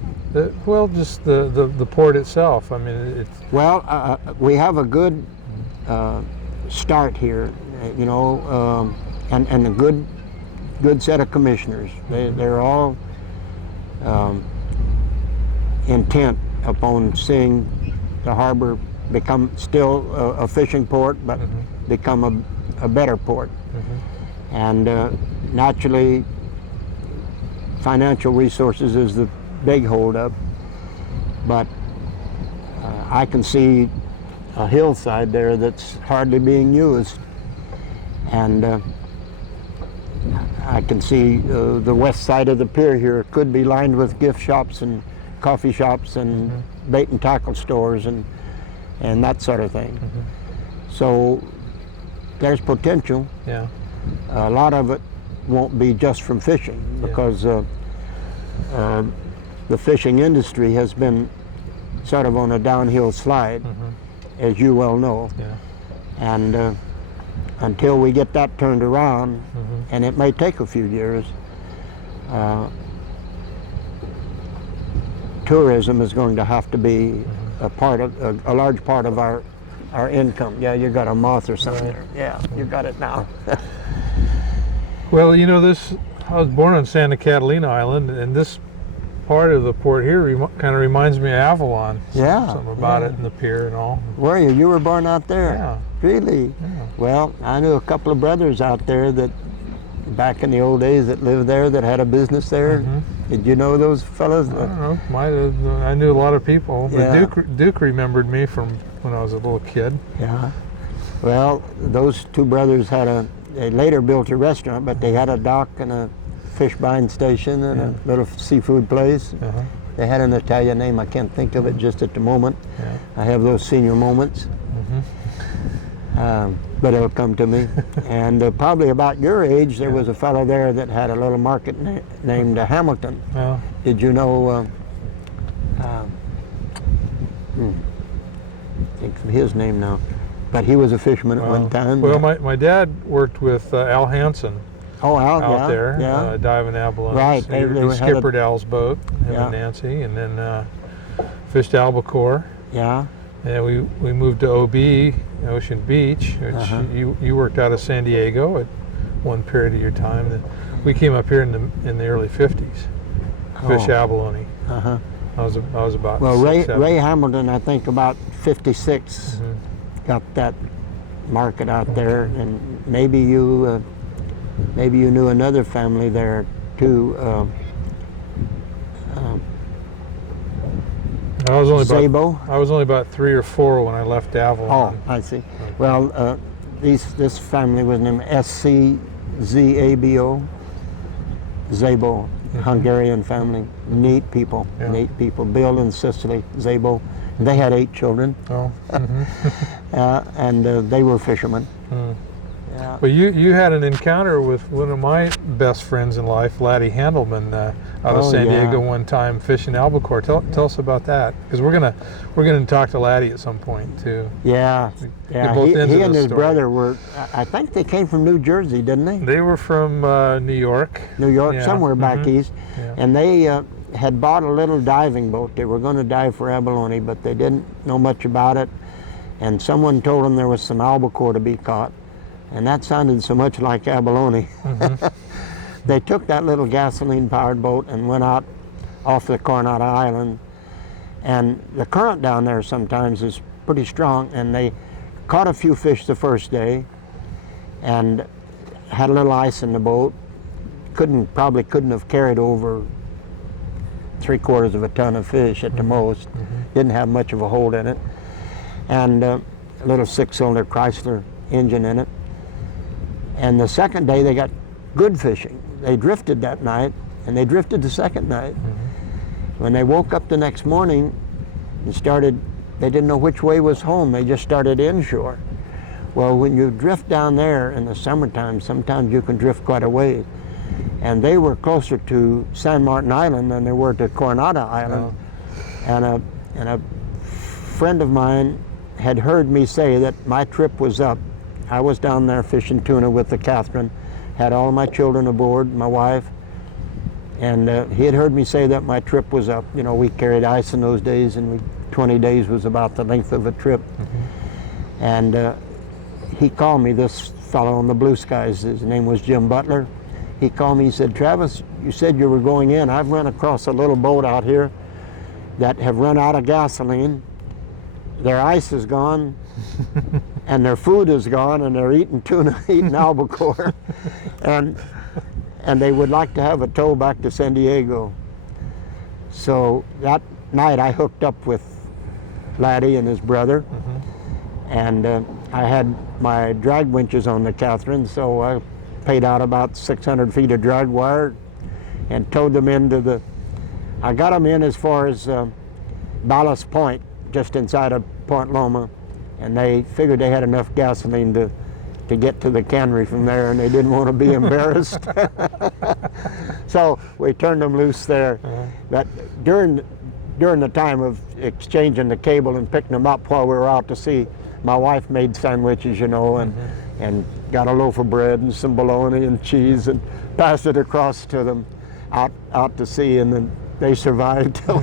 Well, just the port itself. I mean, it's. Well, we have a good start here, you know, and a good set of commissioners. They're all intent upon seeing the harbor become still a fishing port, but become a better port. And naturally, financial resources is the big holdup, but I can see a hillside there that's hardly being used, and I can see the west side of the pier here could be lined with gift shops and coffee shops and bait and tackle stores and that sort of thing. So there's potential. Yeah. A lot of it won't be just from fishing, because the fishing industry has been sort of on a downhill slide, as you well know. And until we get that turned around, and it may take a few years, tourism is going to have to be a part of a large part of our income. Yeah, you got a moth or something there. Yeah, you got it now. Well, you know, I was born on Santa Catalina Island, and this part of the port here kind of reminds me of Avalon. Something about it and the pier and all. Were you? You were born out there? Yeah. Really? Yeah. Well, I knew a couple of brothers out there that, back in the old days, that lived there, that had a business there. Did you know those fellows? I don't know. Might have. I knew a lot of people. Yeah. But Duke remembered me from when I was a little kid. Yeah. Well, those two brothers had they later built a restaurant, but they had a dock and a fish buying station and a little seafood place. They had an Italian name. I can't think of it just at the moment. I have those senior moments. But it'll come to me. And probably about your age, there was a fellow there that had a little market named Hamilton. Did you know, think of his name now, but he was a fisherman at one time. Well, my dad worked with Al Hansen. Oh, Al, out there, diving abalone. Right. He skippered Al's boat, him and Nancy, and then fished albacore. Yeah. And we moved to OB, Ocean Beach, which Uh-huh. you worked out of San Diego at one period of your time. Then we came up here in the early 50s, fish Oh. abalone. Uh-huh. I was about Well, 6, 7. Ray Hamilton, I think about 56, got that market out there, and maybe you knew another family there too. I was only Zabo. about 3 or 4 when I left Oh, Avalon. I see. Well, this family was named SCZABO, Zabo, Hungarian family. Neat people, Yeah. neat people. Bill and Cicely Zabo. They had 8 children, Oh. and they were fishermen. Yeah. Well, you had an encounter with one of my best friends in life, Laddie Handelman, out of Oh, San yeah. Diego one time fishing albacore. Tell us about that, because we're gonna talk to Laddie at some point too. Yeah, yeah. both He ends of and the his story. brother were. I think they came from New Jersey, didn't they? They were from New York. New York, Yeah, somewhere back east, Yeah. and they had bought a little diving boat. They were going to dive for abalone, but they didn't know much about it. And someone told them there was some albacore to be caught, and that sounded so much like abalone. They took that little gasoline-powered boat and went out off the Coronado Island. And the current down there sometimes is pretty strong, and they caught a few fish the first day and had a little ice in the boat. Probably couldn't have carried over 3/4 of a ton of fish at the most. Didn't have much of a hold in it. And a little 6-cylinder Chrysler engine in it. And the second day they got good fishing. They drifted that night, and they drifted the second night. When they woke up the next morning and they didn't know which way was home. They just started inshore. Well, when you drift down there in the summertime, sometimes you can drift quite a ways. And they were closer to San Martin Island than they were to Coronado Island. And a friend of mine had heard me say that my trip was up. I was down there fishing tuna with the Catherine, had all of my children aboard, my wife, and he had heard me say that my trip was up. You know, we carried ice in those days, and 20 days was about the length of a trip. And he called me, this fellow on the Blue Skies, his name was Jim Butler. He called me, he said, "Travis, you said you were going in. I've run across a little boat out here that have run out of gasoline. Their ice is gone, and their food is gone, and they're eating tuna, eating albacore, and they would like to have a tow back to San Diego." So that night I hooked up with Laddie and his brother, and I had my drag winches on the Catherine, so I paid out about 600 feet of drag wire and towed them into I got them in as far as Ballast Point, just inside of Point Loma, and they figured they had enough gasoline to get to the cannery from there, and they didn't want to be embarrassed. So we turned them loose there. But during the time of exchanging the cable and picking them up while we were out to sea, my wife made sandwiches, you know, and got a loaf of bread and some bologna and cheese and passed it across to them out to sea, and then they survived till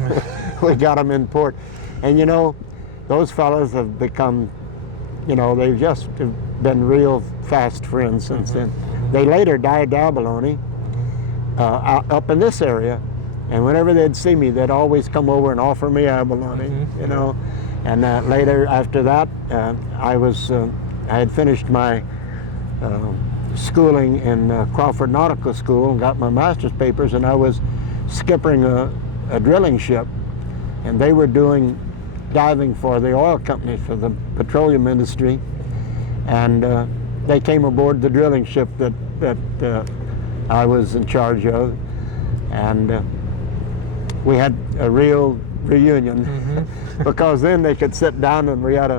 we got them in port. And you know, those fellows have become, you know, they've just been real fast friends since then. They later dived abalone up in this area, and whenever they'd see me, they'd always come over and offer me abalone, you know. And later, after that, I had finished my schooling in Crawford Nautical School and got my master's papers, and I was skippering a drilling ship, and they were doing diving for the oil company, for the petroleum industry, and they came aboard the drilling ship that I was in charge of, and we had a real reunion because then they could sit down, and we had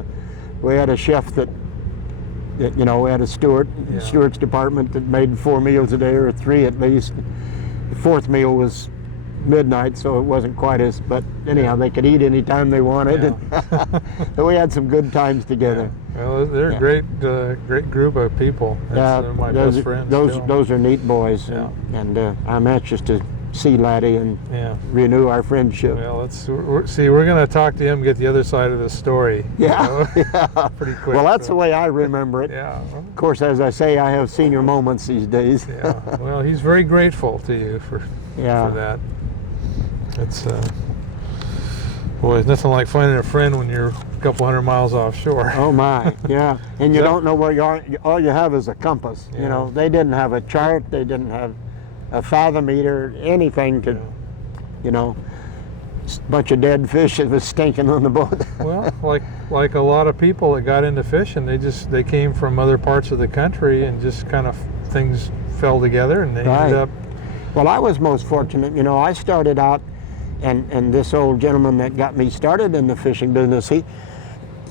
a chef that you know, we had a steward's department that made 4 meals a day, or 3 at least. The 4th meal was midnight, so it wasn't quite as, but anyhow, they could eat anytime they wanted. Yeah. And we had some good times together. Well, they're a great group of people. They're my best friends. Those are neat boys, Yeah. and I'm anxious to see Laddie and Yeah. renew our friendship. Well, we're going to talk to him, get the other side of the story. you Yeah, know, yeah. pretty quick. Well, that's the way I remember it. Yeah. Of course, as I say, I have senior moments these days. Yeah. Well, he's very grateful to you for Yeah. that. It's boy, it's nothing like finding a friend when you're a couple hundred miles offshore. Oh my, yeah. And you Yeah. don't know where you are. All you have is a compass. Yeah. You know, they didn't have a chart. They didn't have a fathometer, anything to, you know, bunch of dead fish that was stinking on the boat. Well, like a lot of people that got into fishing, they came from other parts of the country and just kind of things fell together and they ended up. Well, I was most fortunate. You know, I started out, and this old gentleman that got me started in the fishing business, he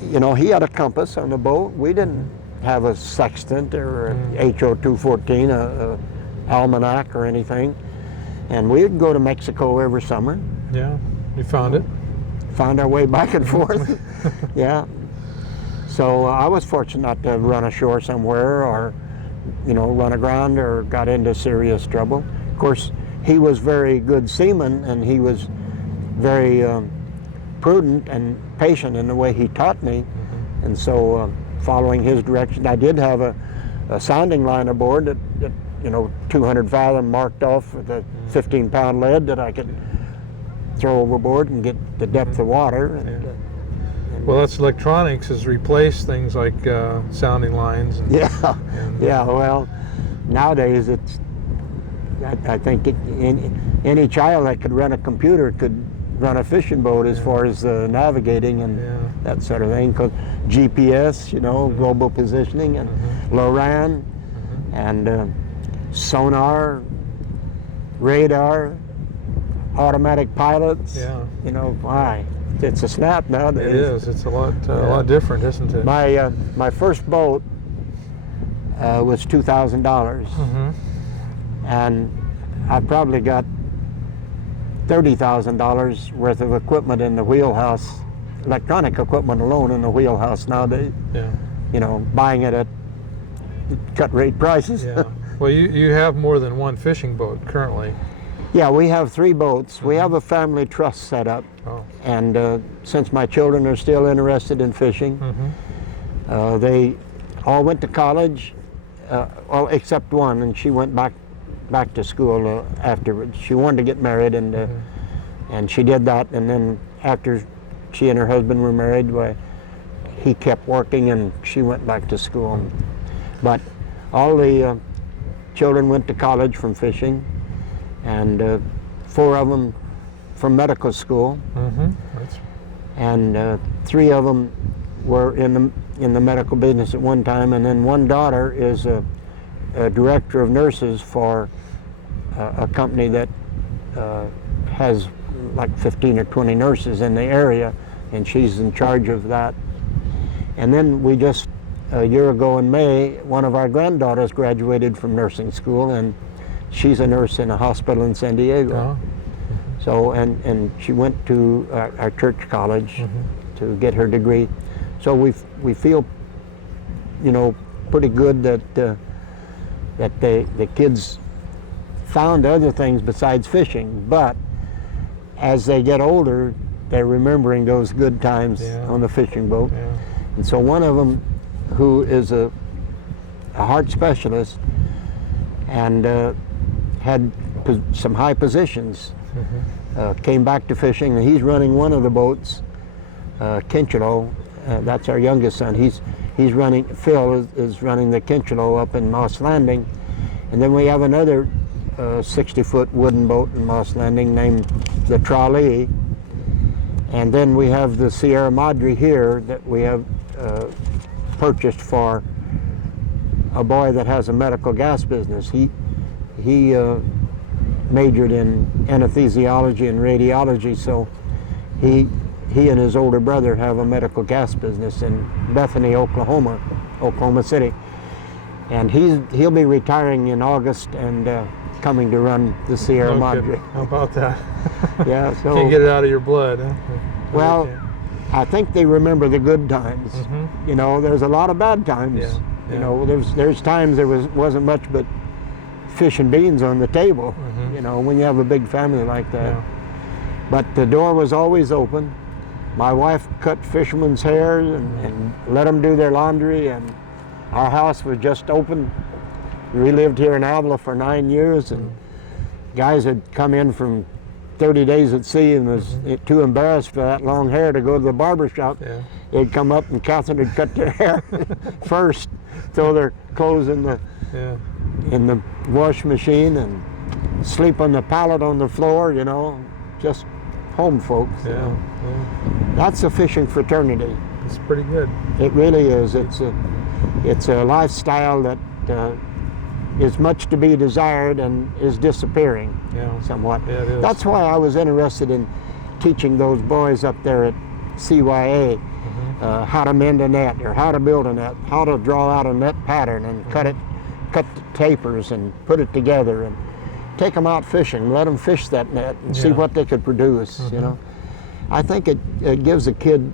had a compass on the boat. We didn't have a sextant or a HO 214, a almanac or anything. And we'd go to Mexico every summer. Yeah, you found it. Found our way back and forth. Yeah. So I was fortunate not to run ashore somewhere or, run aground or got into serious trouble. Of course, he was very good seaman and he was very prudent and patient in the way he taught me. And so following his direction, I did have a sounding line aboard that 200 fathom marked off with a 15-pound lead that I could throw overboard and get the depth of water. Well, that's electronics has replaced things like sounding lines. Well, nowadays I think any child that could run a computer could run a fishing boat as far as navigating and that sort of thing. 'Cause GPS, global positioning, and LORAN, and sonar, radar, automatic pilots. Why? It's a snap nowadays. It is. It's a lot different, isn't it? My first boat was $2,000, and I probably got $30,000 worth of equipment in the wheelhouse, electronic equipment alone in the wheelhouse nowadays. Yeah. Buying it at cut rate prices. Yeah. Well, you have more than one fishing boat currently. Yeah, we have 3 boats. We have a family trust set up, and since my children are still interested in fishing, they all went to college, well, except one, and she went back to school afterwards. She wanted to get married, and she did that. And then after she and her husband were married, he kept working, and she went back to school. But all the children went to college from fishing, and 4 of them from medical school, and 3 of them were in the medical business at one time, and then one daughter is a director of nurses for a company that has like 15 or 20 nurses in the area, and she's in charge of that. And then we just, a year ago in May, one of our granddaughters graduated from nursing school, and she's a nurse in a hospital in San Diego. So, and she went to our church college to get her degree. So we feel, pretty good that the kids found other things besides fishing. But as they get older, they're remembering those good times on the fishing boat. And so one of them, who is a heart specialist and had some high positions, came back to fishing, and he's running one of the boats, Kinchelo. That's our youngest son. He's running. Phil is running the Kinchelo up in Moss Landing, and then we have another 60-foot wooden boat in Moss Landing named the Trolley, and then we have the Sierra Madre here that we have purchased for a boy that has a medical gas business. He majored in anesthesiology and radiology, so he and his older brother have a medical gas business in Bethany, Oklahoma City, and he'll be retiring in August and coming to run the Sierra Madre. How about that? Yeah, so can't get it out of your blood. Huh? Well, I think they remember the good times. There's a lot of bad times. There's times there wasn't much but fish and beans on the table. know, when you have a big family like that. Yeah. But the door was always open. My wife cut fishermen's hair and let them do their laundry, and our house was just open. We lived here in Avila for 9 years, and guys had come in from 30 days at sea and was too embarrassed for that long hair to go to the barber shop. Yeah. They'd come up and Catherine would cut their hair first, throw their clothes in the wash machine and sleep on the pallet on the floor, you know, just home folks. You Yeah. know. Yeah. That's a fishing fraternity. It's pretty good. It really is. It's a lifestyle that is much to be desired and is disappearing Yeah. somewhat. Yeah, it is. That's why I was interested in teaching those boys up there at CYA how to mend a net or how to build a net, how to draw out a net pattern and cut the tapers and put it together and take them out fishing, let them fish that net and see Yeah. what they could produce. You know, I think it gives a kid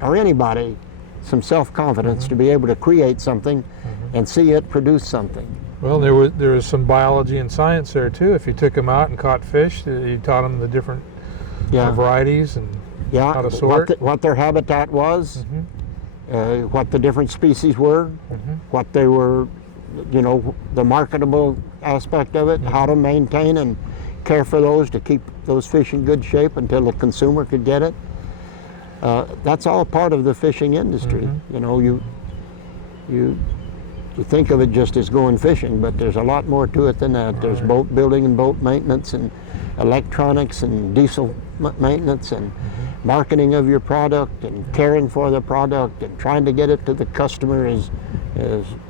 or anybody some self-confidence to be able to create something and see it produce something. Well, there was some biology and science there too. If you took them out and caught fish, you taught them the different varieties and Yeah, how to sort. what their habitat was, what the different species were, what they were, you know, the marketable aspect of it, how to maintain and care for those to keep those fish in good shape until the consumer could get it. That's all part of the fishing industry. You know, you think of it just as going fishing, but there's a lot more to it than that. There's boat building and boat maintenance and electronics and diesel maintenance and marketing of your product and caring for the product and trying to get it to the customer as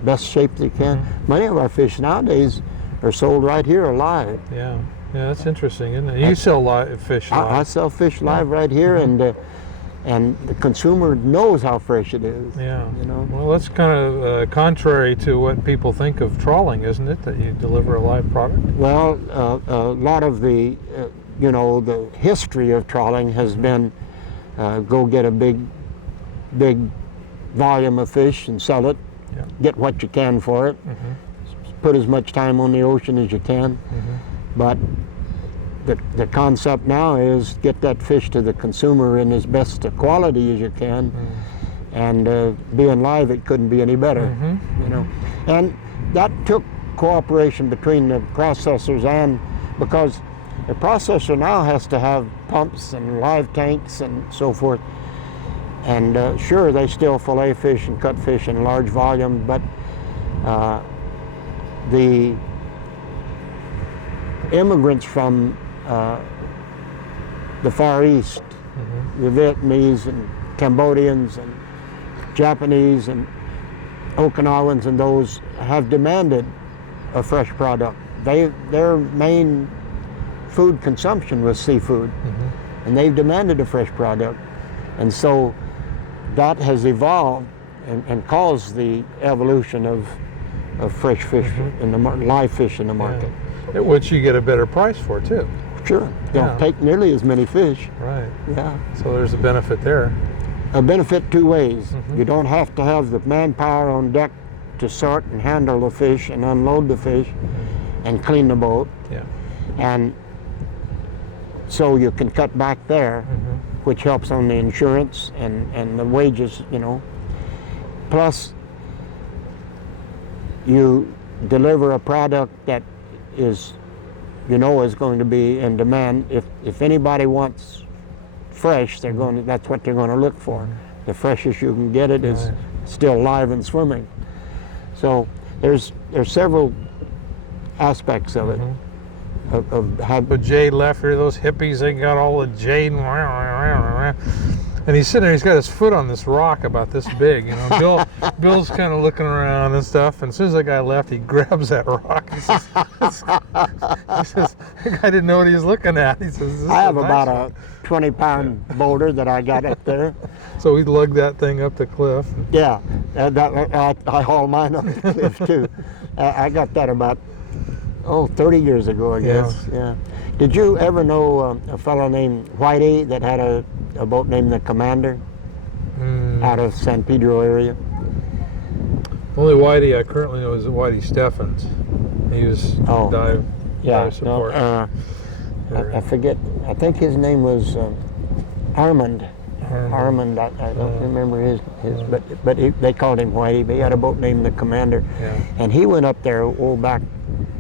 best shape they can. Many of our fish nowadays are sold right here alive. Yeah, that's interesting, isn't it? You sell fish live. I sell fish live right here, and the consumer knows how fresh it is. Yeah. You know. Well, that's kind of contrary to what people think of trawling, isn't it? That you deliver a live product. Well, a lot of the, you know, the history of trawling has been go get a big volume of fish and sell it, get what you can for it, put as much time on the ocean as you can. But the concept now is get that fish to the consumer in as best a quality as you can, and being live, it couldn't be any better. You know, and that took cooperation between the processors, and because the processor now has to have pumps and live tanks and so forth. And sure, they still fillet fish and cut fish in large volume, but the immigrants from the Far East, the Vietnamese and Cambodians and Japanese and Okinawans and those have demanded a fresh product. Their main food consumption was seafood, and they've demanded a fresh product. And so that has evolved and caused the evolution of fresh fish in the live fish in the market. Yeah. Which you get a better price for too. Sure, don't take nearly as many fish. Right. Yeah. So there's a benefit there. A benefit two ways. You don't have to have the manpower on deck to sort and handle the fish and unload the fish and clean the boat. Yeah. And so you can cut back there, which helps on the insurance and the wages, you know. Plus, you deliver a product that is, you know, is going to be in demand. If anybody wants fresh, they're going to, that's what they're going to look for. The freshest you can get it is still live and swimming. So there's several aspects of it. Of how, But Jay left here, those hippies, they got all the jade, and he's sitting there, he's got his foot on this rock about this big, you know. Bill's kind of looking around and stuff, and as soon as that guy left, he grabs that rock. He says, the guy didn't know what he was looking at. He says, I have about a 20-pound boulder that I got up there. So he lugged that thing up the cliff. Yeah, I haul mine up the cliff too. I got that about 30 years ago, I guess. Yeah. Did you ever know a fellow named Whitey that had a boat named the Commander out of San Pedro area? Only Whitey I currently know is Whitey Steffens. He was dive Yeah, I support. I forget. I think his name was Armand. Armand. I don't remember his but they called him Whitey. But he had a boat named the Commander, and he went up there back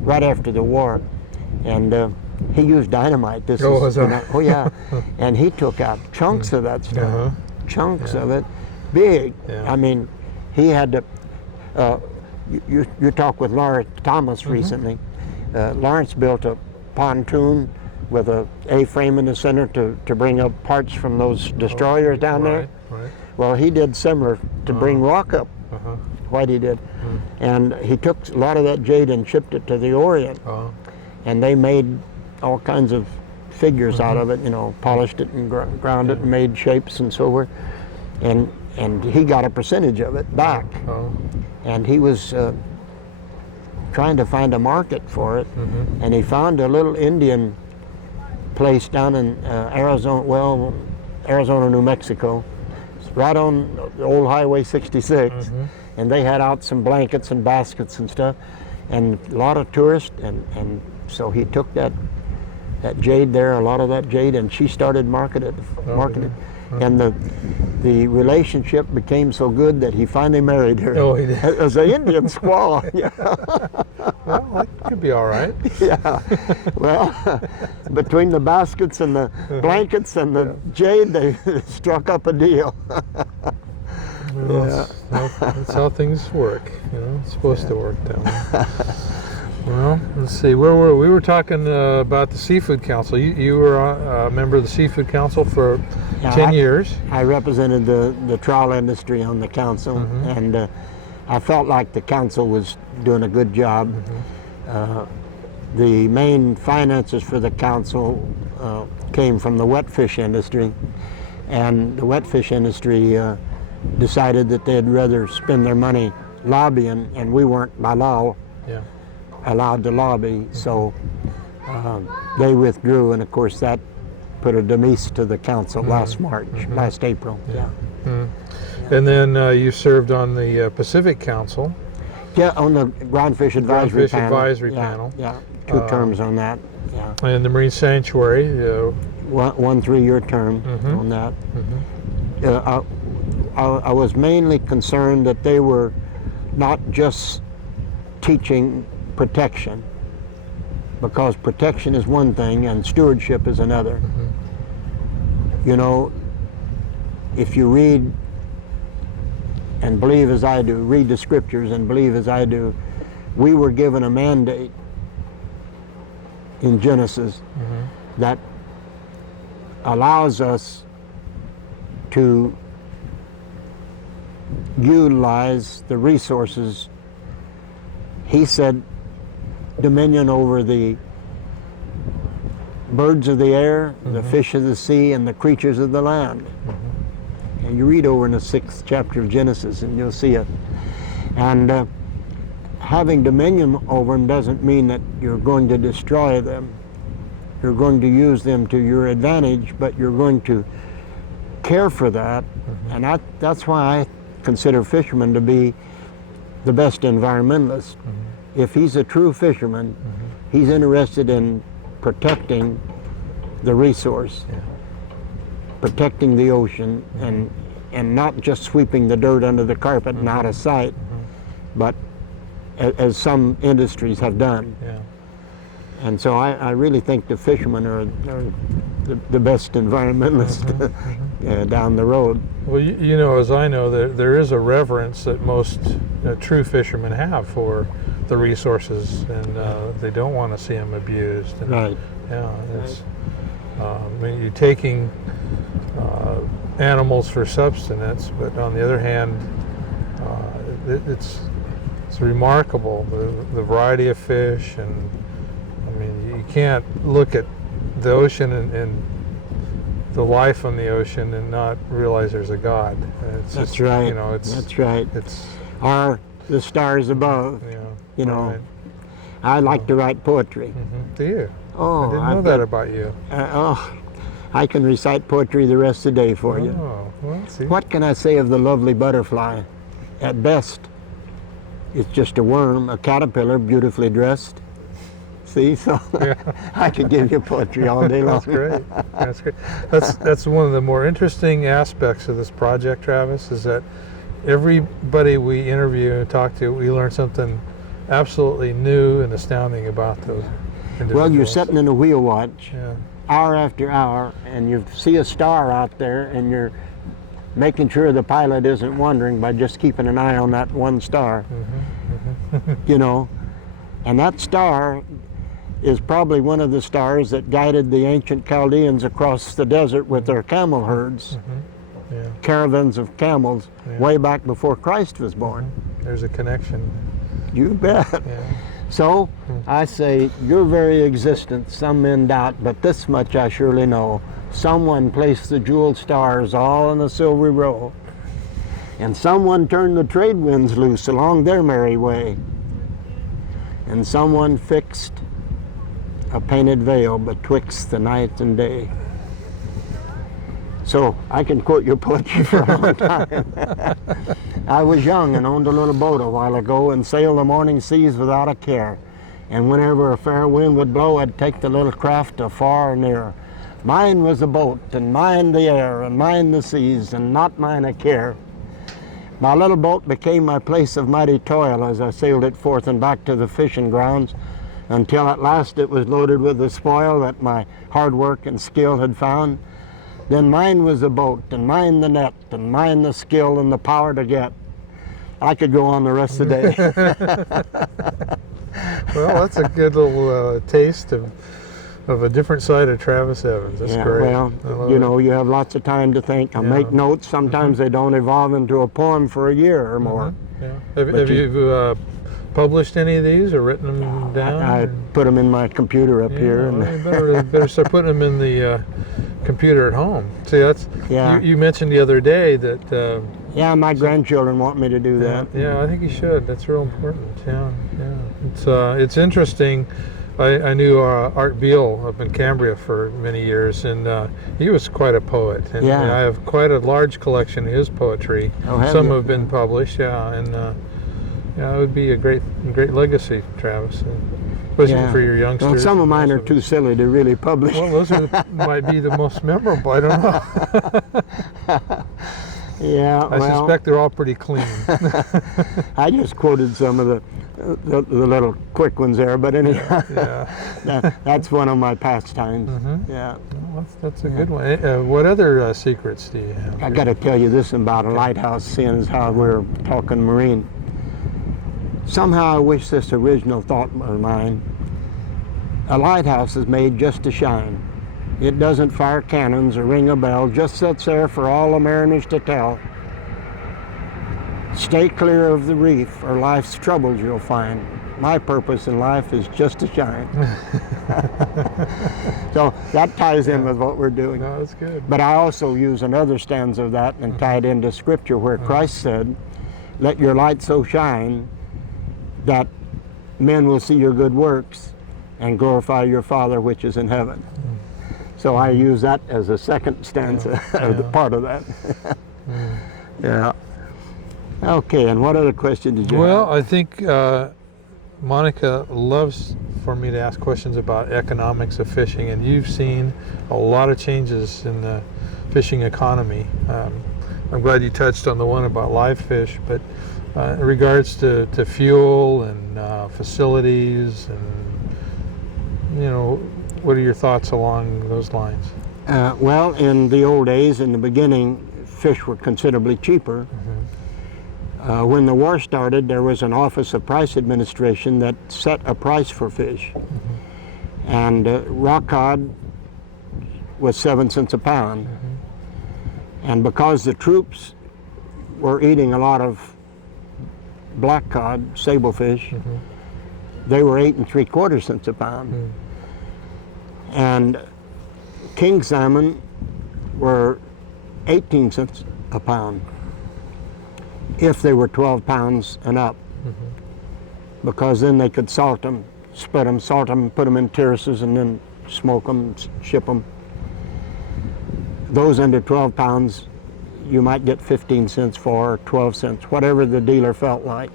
right after the war, and he used dynamite. Oh yeah, and he took out chunks of that stuff, chunks of it, big. I mean, he had to. You talked with Lawrence Thomas recently. Lawrence built a pontoon with a A-frame in the center to bring up parts from those destroyers down there. Right. Well, he did similar to bring rock up. Whitey did, and he took a lot of that jade and shipped it to the Orient, and they made all kinds of figures out of it. You know, polished it and ground it and made shapes and so forth, and he got a percentage of it back. And he was trying to find a market for it, and he found a little Indian place down in Arizona, New Mexico, right on the old Highway 66, and they had out some blankets and baskets and stuff, and a lot of tourists, and so he took that jade there, a lot of that jade, and she started marketing it. And the relationship became so good that he finally married her. Oh, he did. As an Indian squaw. Yeah. Well, that could be all right. Yeah. Well, between the baskets and the blankets and the jade, they struck up a deal. Well, that's how things work. You know, it's supposed to work that way. Well, let's see. Where were we? We were talking about the Seafood Council. You were a member of the Seafood Council for 10 years. I represented the trawl industry on the council, and I felt like the council was doing a good job. The main finances for the council came from the wet fish industry, and the wet fish industry decided that they'd rather spend their money lobbying, and we weren't by law allowed to lobby, so they withdrew, and of course that put a demise to the council last April. And then you served on the Pacific Council. Yeah, on the Ground Fish Advisory Panel. Yeah, 2 terms on that. Yeah. And the Marine Sanctuary. One 3-year term on that. I was mainly concerned that they were not just teaching protection, because protection is one thing and stewardship is another. You know, if you read and believe as I do, read the scriptures and believe as I do, we were given a mandate in Genesis that allows us to utilize the resources. He said dominion over the birds of the air, the fish of the sea, and the creatures of the land. And you read over in the 6th chapter of Genesis and you'll see it. And having dominion over them doesn't mean that you're going to destroy them. You're going to use them to your advantage, but you're going to care for that. And that's why I consider Fisherman to be the best environmentalist. If he's a true fisherman, he's interested in protecting the resource, protecting the ocean, and not just sweeping the dirt under the carpet and out of sight, but as some industries have done. And so I really think the fishermen are the best environmentalists down the road. Well, you know, as I know, there is a reverence that most true fishermen have for the resources, and they don't want to see them abused. And, right. Yeah. It's, I mean, you're taking animals for subsistence, but on the other hand, it's remarkable the variety of fish, and I mean, you can't look at the ocean and the life on the ocean and not realize there's a God. That's right. You know, that's right. It's the stars above. You know, right. I like to write poetry. Do you? Oh, I didn't know that about you. I can recite poetry the rest of the day for you. Well, see. What can I say of the lovely butterfly? At best, it's just a worm, a caterpillar beautifully dressed. See, so I could give you poetry all day long. That's great. That's great. That's one of the more interesting aspects of this project, Travis, is that everybody we interview and talk to, we learn something absolutely new and astounding about those individuals. Well, you're sitting in a wheel watch Yeah. hour after hour, and you see a star out there, and you're making sure the pilot isn't wandering by just keeping an eye on that one star. You know, and that star is probably one of the stars that guided the ancient Chaldeans across the desert with their camel herds, Yeah. caravans of camels, way back before Christ was born. There's a connection. You bet. Yeah. So I say, your very existence some men doubt, but this much I surely know. Someone placed the jeweled stars all in a silvery row, and someone turned the trade winds loose along their merry way, and someone fixed a painted veil betwixt the night and day. So I can quote your poetry for a long time. I was young and owned a little boat a while ago and sailed the morning seas without a care. And whenever a fair wind would blow, I'd take the little craft afar or near. Mine was the boat, and mine the air, and mine the seas, and not mine a care. My little boat became my place of mighty toil as I sailed it forth and back to the fishing grounds, until at last it was loaded with the spoil that my hard work and skill had found. Then mine was the boat, and mine the net, and mine the skill and the power to get. I could go on the rest of the day. Well, that's a good little taste of a different side of Travis Evans. That's Yeah, great. well, I love you it. know, you have lots of time to think. I make notes. Sometimes they don't evolve into a poem for a year or more. Yeah. Have But you published any of these or written them down? I put them in my computer up here. Well, And you better start putting them in the computer at home. See, that's Yeah. you mentioned the other day that. yeah, my grandchildren want me to do that. Yeah, I think you should. That's real important. Yeah. It's interesting. I knew Art Beale up in Cambria for many years, and he was quite a poet. And Yeah. I have quite a large collection of his poetry. Oh, have Some you? have been published. Yeah, and it would be a great legacy, Travis, especially for your youngsters. Well, some of mine Most are too silly to really publish. Well, those might be the most memorable. I don't know. Yeah, I suspect they're all pretty clean. I just quoted some of the little quick ones there, but anyhow, Yeah. that's one of my pastimes. Yeah. Well, that's a good one. What other secrets do you have? I got to tell you this about a lighthouse, seeing as how we're talking marine. Somehow I wish this original thought of mine. A lighthouse is made just to shine. It doesn't fire cannons or ring a bell, just sits there for all the mariners to tell. Stay clear of the reef or life's troubles you'll find. My purpose in life is just to shine. So that ties in with what we're doing. No, that's good. But I also use another stanza of that and tie it into scripture where Christ said, let your light so shine that men will see your good works and glorify your Father which is in heaven. So I use that as a second stanza, or the part of that. Yeah. Okay, and what other question did you Well, have? I think Monica loves for me to ask questions about economics of fishing, and you've seen a lot of changes in the fishing economy. I'm glad you touched on the one about live fish, but in regards to fuel and facilities, and what are your thoughts along those lines? Well, in the old days, in the beginning, fish were considerably cheaper. When the war started, there was an Office of Price Administration that set a price for fish. And rock cod was 7 cents a pound. And because the troops were eating a lot of black cod, sablefish, they were 8 3/4 cents a pound. And king salmon were 18 cents a pound if they were 12 pounds and up, because then they could salt them, split them, salt them, put them in terraces, and then smoke them, ship them. Those under 12 pounds you might get 15 cents for, or 12 cents, whatever the dealer felt like.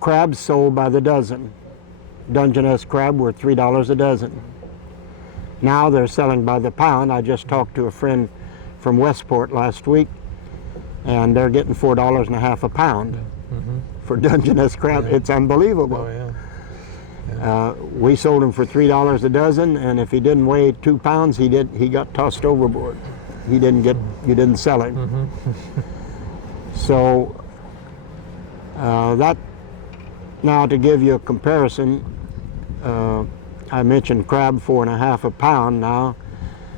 Crabs sold by the dozen. Dungeness crab were $3 a dozen. Now they're selling by the pound. I just talked to a friend from Westport last week, and they're getting $4.50 a pound for Dungeness crab. Yeah. It's unbelievable. Oh yeah. We sold him for $3 a dozen, and if he didn't weigh 2 pounds, he got tossed overboard. You didn't sell him. So that, now to give you a comparison, I mentioned crab 4.50 a pound. Now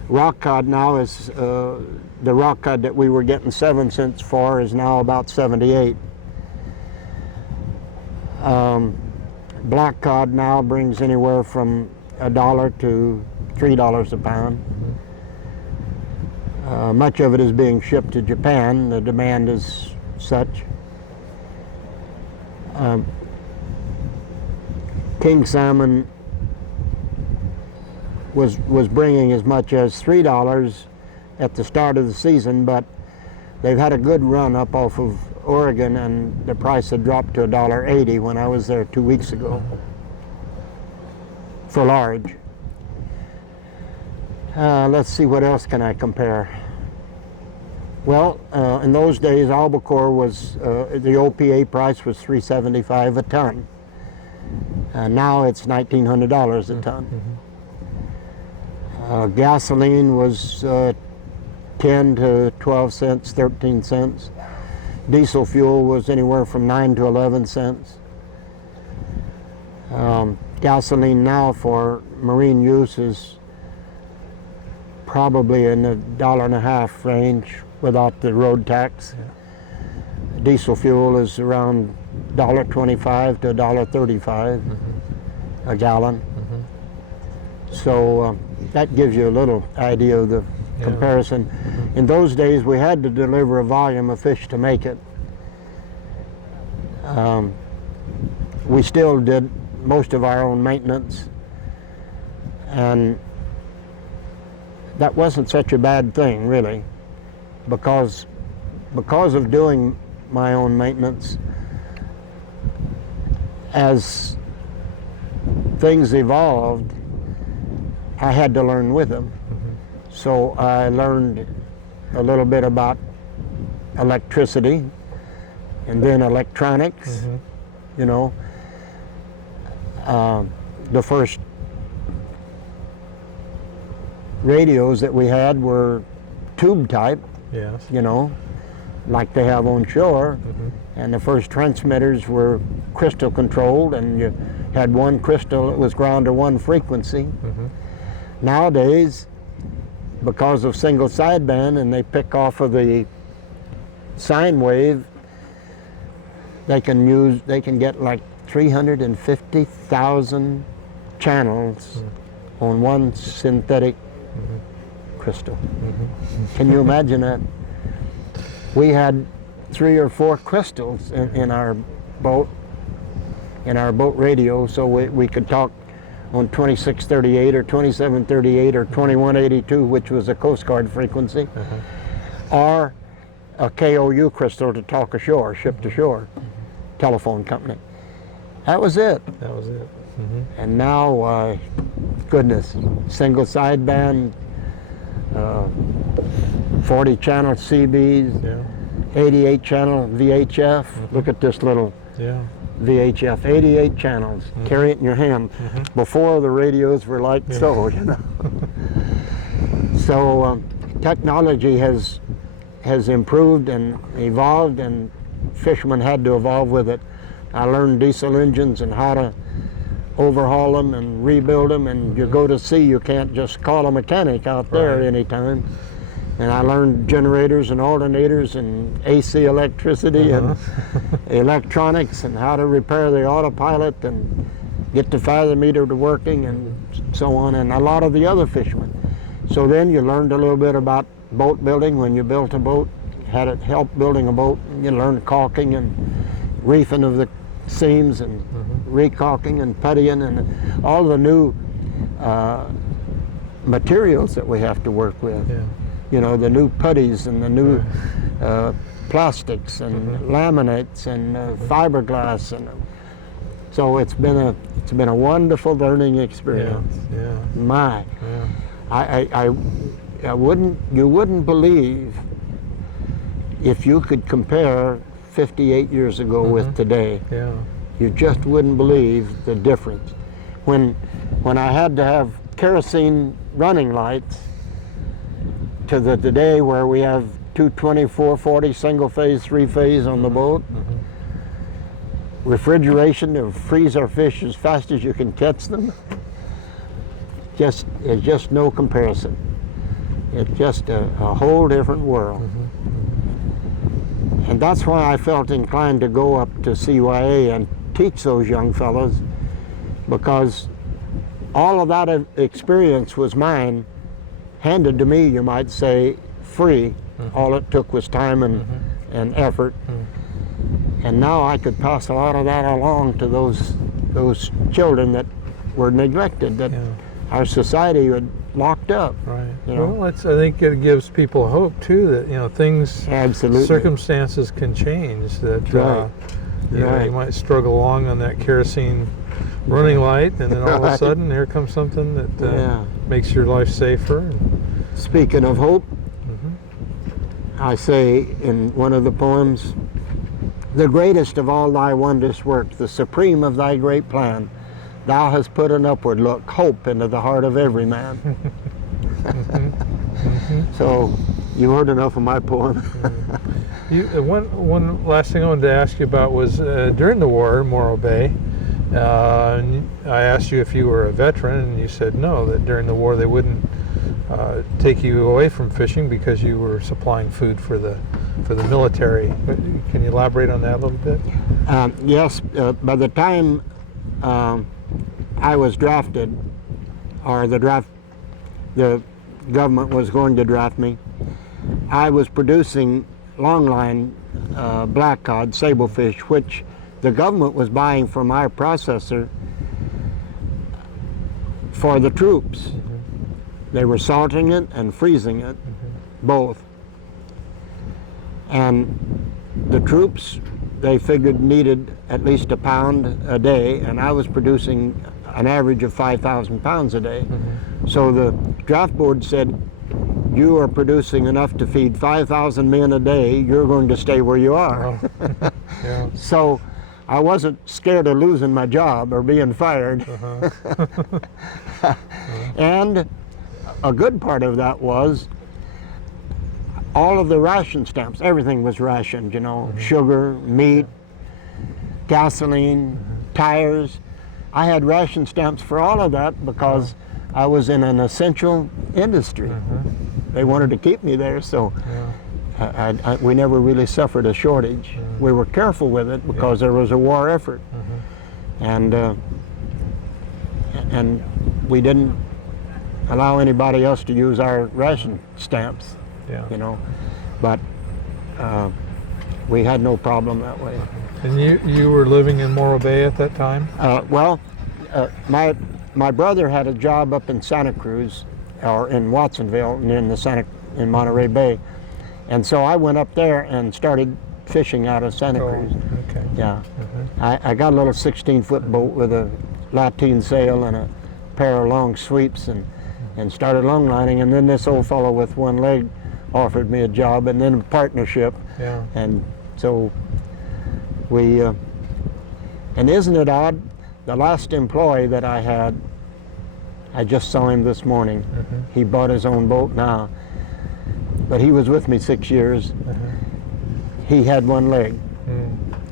rock cod now is the rock cod that we were getting 7 cents for is now about 78. Black cod now brings anywhere from $1 to $3 a pound. Much of it is being shipped to Japan. The demand is such. King salmon was bringing as much as $3 at the start of the season, but they've had a good run up off of Oregon, and the price had dropped to $1.80 when I was there 2 weeks ago for large. Let's see, what else can I compare? Well, in those days, albacore was, the OPA price was $3.75 a ton. Now it's $1,900 a ton. Gasoline was 10 to 12 cents, 13 cents. Diesel fuel was anywhere from 9 to 11 cents. Gasoline now for marine use is probably in the $1.50 range without the road tax. Yeah. Diesel fuel is around $1.25 to $1.35 a gallon. So that gives you a little idea of the comparison. In those days, we had to deliver a volume of fish to make it. We still did most of our own maintenance, and that wasn't such a bad thing, really, because of doing my own maintenance. As things evolved, I had to learn with them. So I learned a little bit about electricity and then electronics. You know, the first radios that we had were tube type, Yes. you know, like they have on shore. And the first transmitters were crystal controlled, and you had one crystal that was ground to one frequency. Nowadays, because of single sideband and they pick off of the sine wave, they can get like 350,000 channels on one synthetic crystal. Can you imagine that? We had 3 or 4 crystals in our boat radio, so we could talk on 2638 or 2738 or 2182, which was a Coast Guard frequency, or a KOU crystal to talk ashore, ship to shore, telephone company. That was it. That was it. And now, goodness, single sideband, 40 channel CBs, 88 channel VHF. Look at this little VHF, 88 channels. Carry it in your hand. Before, the radios were like so, you know. So technology has improved and evolved, and fishermen had to evolve with it. I learned diesel engines and how to overhaul them and rebuild them, and you go to sea, you can't just call a mechanic out there anytime. And I learned generators and alternators and AC electricity and electronics, and how to repair the autopilot and get the fathometer to working and so on, and a lot of the other fishermen. So then you learned a little bit about boat building. When you built a boat, had it help building a boat, you learned caulking and reefing of the seams and recaulking and puttying and all the new materials that we have to work with. You know, the new putties and the new plastics and laminates and fiberglass and So it's been a wonderful learning experience. Yeah. My, Yeah. I wouldn't, you wouldn't believe if you could compare 58 years ago with today. Yeah. You just wouldn't believe the difference. When I had to have kerosene running lights to the today where we have 224, 40 single phase, 3-phase on the boat, refrigeration to freeze our fish as fast as you can catch them, there's just no comparison. It's just a whole different world. And that's why I felt inclined to go up to CYA and teach those young fellows, because all of that experience was mine, handed to me, you might say, free. All it took was time and effort. And now I could pass a lot of that along to those children that were neglected, that our society had locked up. Right. You know? Well, I think it gives people hope too that things, Absolutely. circumstances can change. That Right. you might struggle along on that kerosene running light, and then all of a sudden here comes something that makes your life safer. Speaking of hope, I say in one of the poems, the greatest of all thy wondrous works, the supreme of thy great plan, thou hast put an upward look, hope into the heart of every man. So you heard enough of my poem. One last thing I wanted to ask you about was during the war in Morro Bay. I asked you if you were a veteran, and you said no, that during the war they wouldn't take you away from fishing because you were supplying food for the military. But can you elaborate on that a little bit? Yes, by the time I was drafted, or the government was going to draft me, I was producing longline black cod, sablefish, which the government was buying from our processor for the troops. They were salting it and freezing it, both. And the troops, they figured, needed at least a pound a day, and I was producing an average of 5,000 pounds a day. So the draft board said, you are producing enough to feed 5,000 men a day, you're going to stay where you are. So I wasn't scared of losing my job or being fired. And a good part of that was all of the ration stamps, everything was rationed, sugar, meat, gasoline, tires. I had ration stamps for all of that because I was in an essential industry. They wanted to keep me there, so we never really suffered a shortage. We were careful with it because there was a war effort. And we didn't allow anybody else to use our ration stamps, but we had no problem that way. And you were living in Morro Bay at that time? My brother had a job up in Santa Cruz, or in Watsonville, in Monterey Bay, and so I went up there and started fishing out of Santa Cruz. Okay. Yeah, I got a little 16-foot boat with a lateen sail and a pair of long sweeps, and started longlining, and then this old fellow with one leg offered me a job, and then a partnership. And so we, and isn't it odd, the last employee that I had, I just saw him this morning. He bought his own boat now, but he was with me 6 years. He had one leg.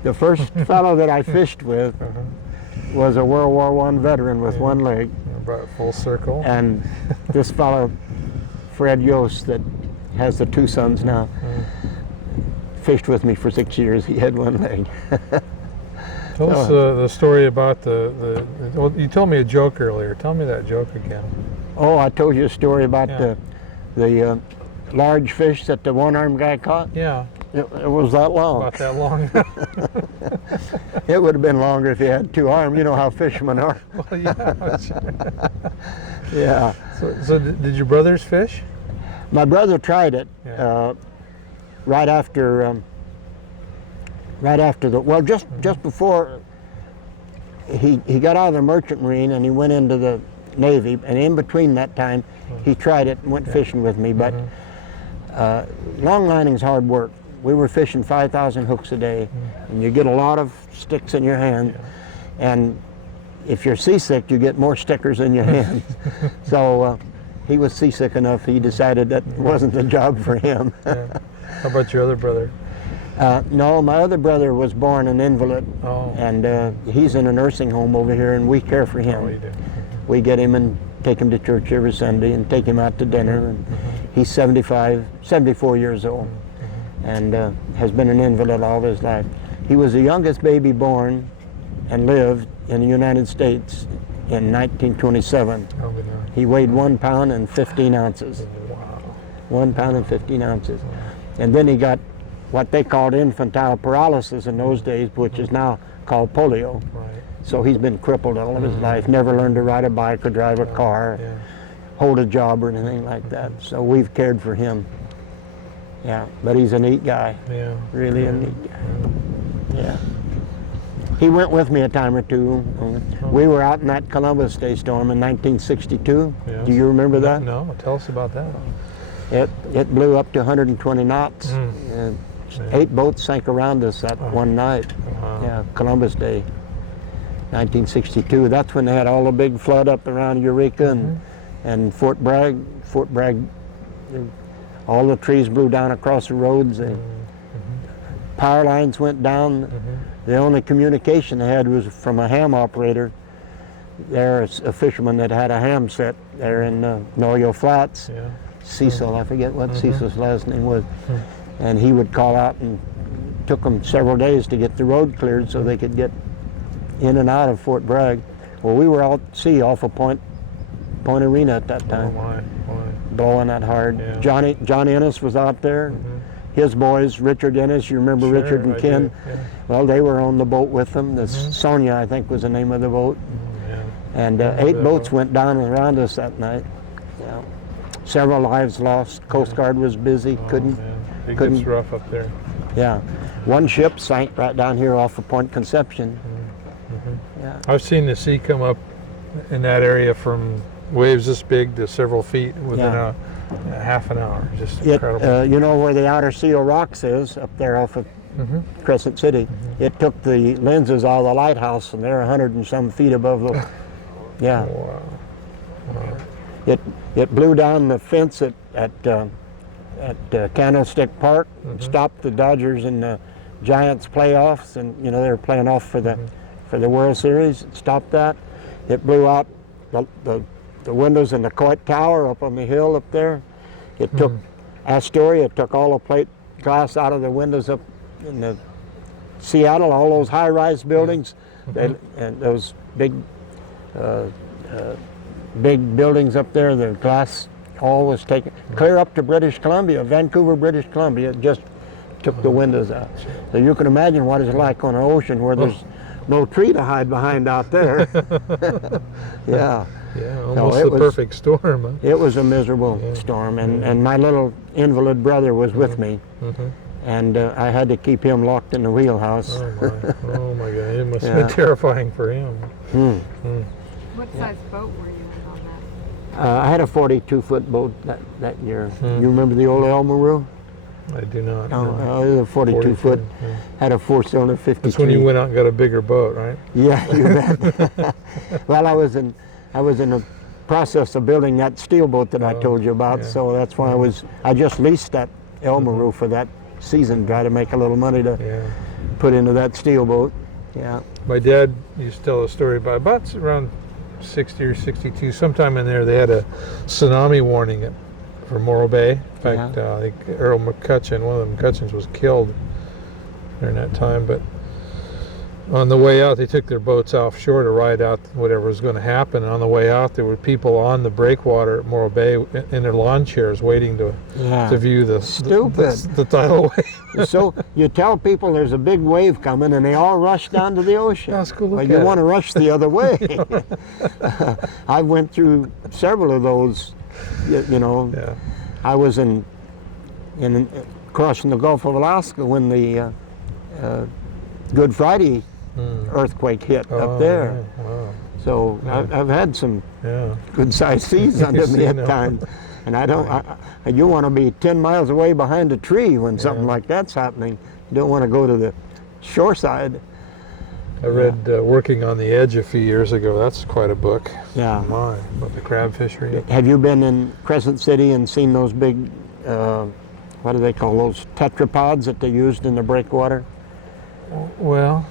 The first fellow that I fished with was a World War I veteran with one leg. Brought it full circle. And this fellow, Fred Yost, that has the two sons now, fished with me for 6 years. He had one leg. Tell us the story about you told me a joke earlier. Tell me that joke again. Oh, I told you a story about the large fish that the one-armed guy caught? Yeah. It was that long. About that long? It would have been longer if he had two arms. You know how fishermen are. Well, yeah. Yeah. So did your brothers fish? My brother tried it right after the, well, just before he got out of the Merchant Marine and he went into the Navy, and in between that time, he tried it and went fishing with me. But long lining's hard work. We were fishing 5,000 hooks a day, and you get a lot of sticks in your hand, and if you're seasick, you get more stickers in your hands. So he was seasick enough, he decided that wasn't the job for him. Yeah. How about your other brother? No, my other brother was born an invalid, Oh. and he's in a nursing home over here, and we care for him. Oh, you do. We get him and take him to church every Sunday and take him out to dinner. And he's 74 years old, and has been an invalid all his life. He was the youngest baby born and lived in the United States in 1927. Oh, good night. He weighed 1 pound and 15 ounces. Wow. 1 pound and 15 ounces. And then he got what they called infantile paralysis in those days, which is now called polio. Right. So he's been crippled all of his life, never learned to ride a bike or drive a car, Yeah. hold a job or anything like that. So we've cared for him. Yeah, but he's a neat guy, Yeah. really a neat guy. Yeah. He went with me a time or two. We were out in that Columbus Day storm in 1962. Yes. Do you remember that? No, tell us about that. It blew up to 120 knots. And Yeah. 8 boats sank around us that one night. Wow. Yeah, Columbus Day, 1962. That's when they had all the big flood up around Eureka and Fort Bragg. Fort Bragg, all the trees blew down across the roads. And power lines went down. The only communication they had was from a ham operator. There's a fisherman that had a ham set there in Noyo Flats. Yeah. Cecil, I forget what Cecil's last name was. And he would call out, and took them several days to get the road cleared so they could get in and out of Fort Bragg. Well, we were out at sea off of Point Arena at that Oh, time, my. blowing that hard. Yeah. John Ennis was out there. His boys, Richard Ennis, you remember Sure, Richard and I Ken? do, yeah. Well, they were on the boat with them. The Sonia, I think, was the name of the boat. Yeah. And 8 boats went down around us that night. Yeah. Several lives lost. Coast Guard was busy, Oh, couldn't. man. It couldn't- gets rough up there. Yeah. One ship sank right down here off of Point Conception. Yeah. I've seen the sea come up in that area from waves this big to several feet within a half an hour. Just incredible. You know where the Outer Seal Rocks is, up there off of Crescent City? It took the lenses out of the lighthouse, and they're 100 and some feet above the. Yeah. Wow. It blew down the fence at Candlestick Park, stopped the Dodgers and the Giants playoffs, and you know they were playing off for the World Series. It stopped that. It blew out the windows in the Coit Tower up on the hill up there. It took Astoria. It took all the plate glass out of the windows up in the Seattle. All those high-rise buildings, and those big buildings up there. The glass all was taken clear up to British Columbia, Vancouver, British Columbia. It just took the windows out. So you can imagine what it's like on an ocean where there's no tree to hide behind out there. Yeah. Yeah, No, almost it the was- perfect storm. Huh? It was a miserable storm, and my little invalid brother was with me, and I had to keep him locked in the wheelhouse. Oh my God! It must have Yeah. been terrifying for him. What size boat were you in on that? I had a 42-foot boat that year. You remember the old Elmaroo? I do not. No, know. it was a 42-foot. yeah. Had a 4-cylinder 53. That's when you went out and got a bigger boat, right? Yeah, you bet. Well, I was in the process of building that steel boat that I told you about, yeah. so that's why I just leased that Elmaroo for that season, try to make a little money to Yeah. put into that steel boat. Yeah. My dad used to tell a story about around 60 or 62. Sometime in there, they had a tsunami warning for Morro Bay. In fact, I think Earl McCutcheon, one of the McCutcheons, was killed during that time. But on the way out, they took their boats offshore to ride out whatever was going to happen. And on the way out, there were people on the breakwater at Morro Bay in their lawn chairs waiting to view the Stupid. the tidal wave. So you tell people there's a big wave coming, and they all rush down to the ocean. Let's go look Well, at you it. want to rush the other way. I went through several of those. You know, Yeah. I was in crossing the Gulf of Alaska when the Good Friday earthquake hit Oh, up there. yeah. Wow. So I've had some Yeah. good-sized seas under me at times. And you want to be 10 miles away behind a tree when something like that's happening. You don't want to go to the shore side. I read Working on the Edge a few years ago. That's quite a book. Yeah. My, about the crab fishery. Have you been in Crescent City and seen those big, what do they call those, tetrapods that they used in the breakwater? Well,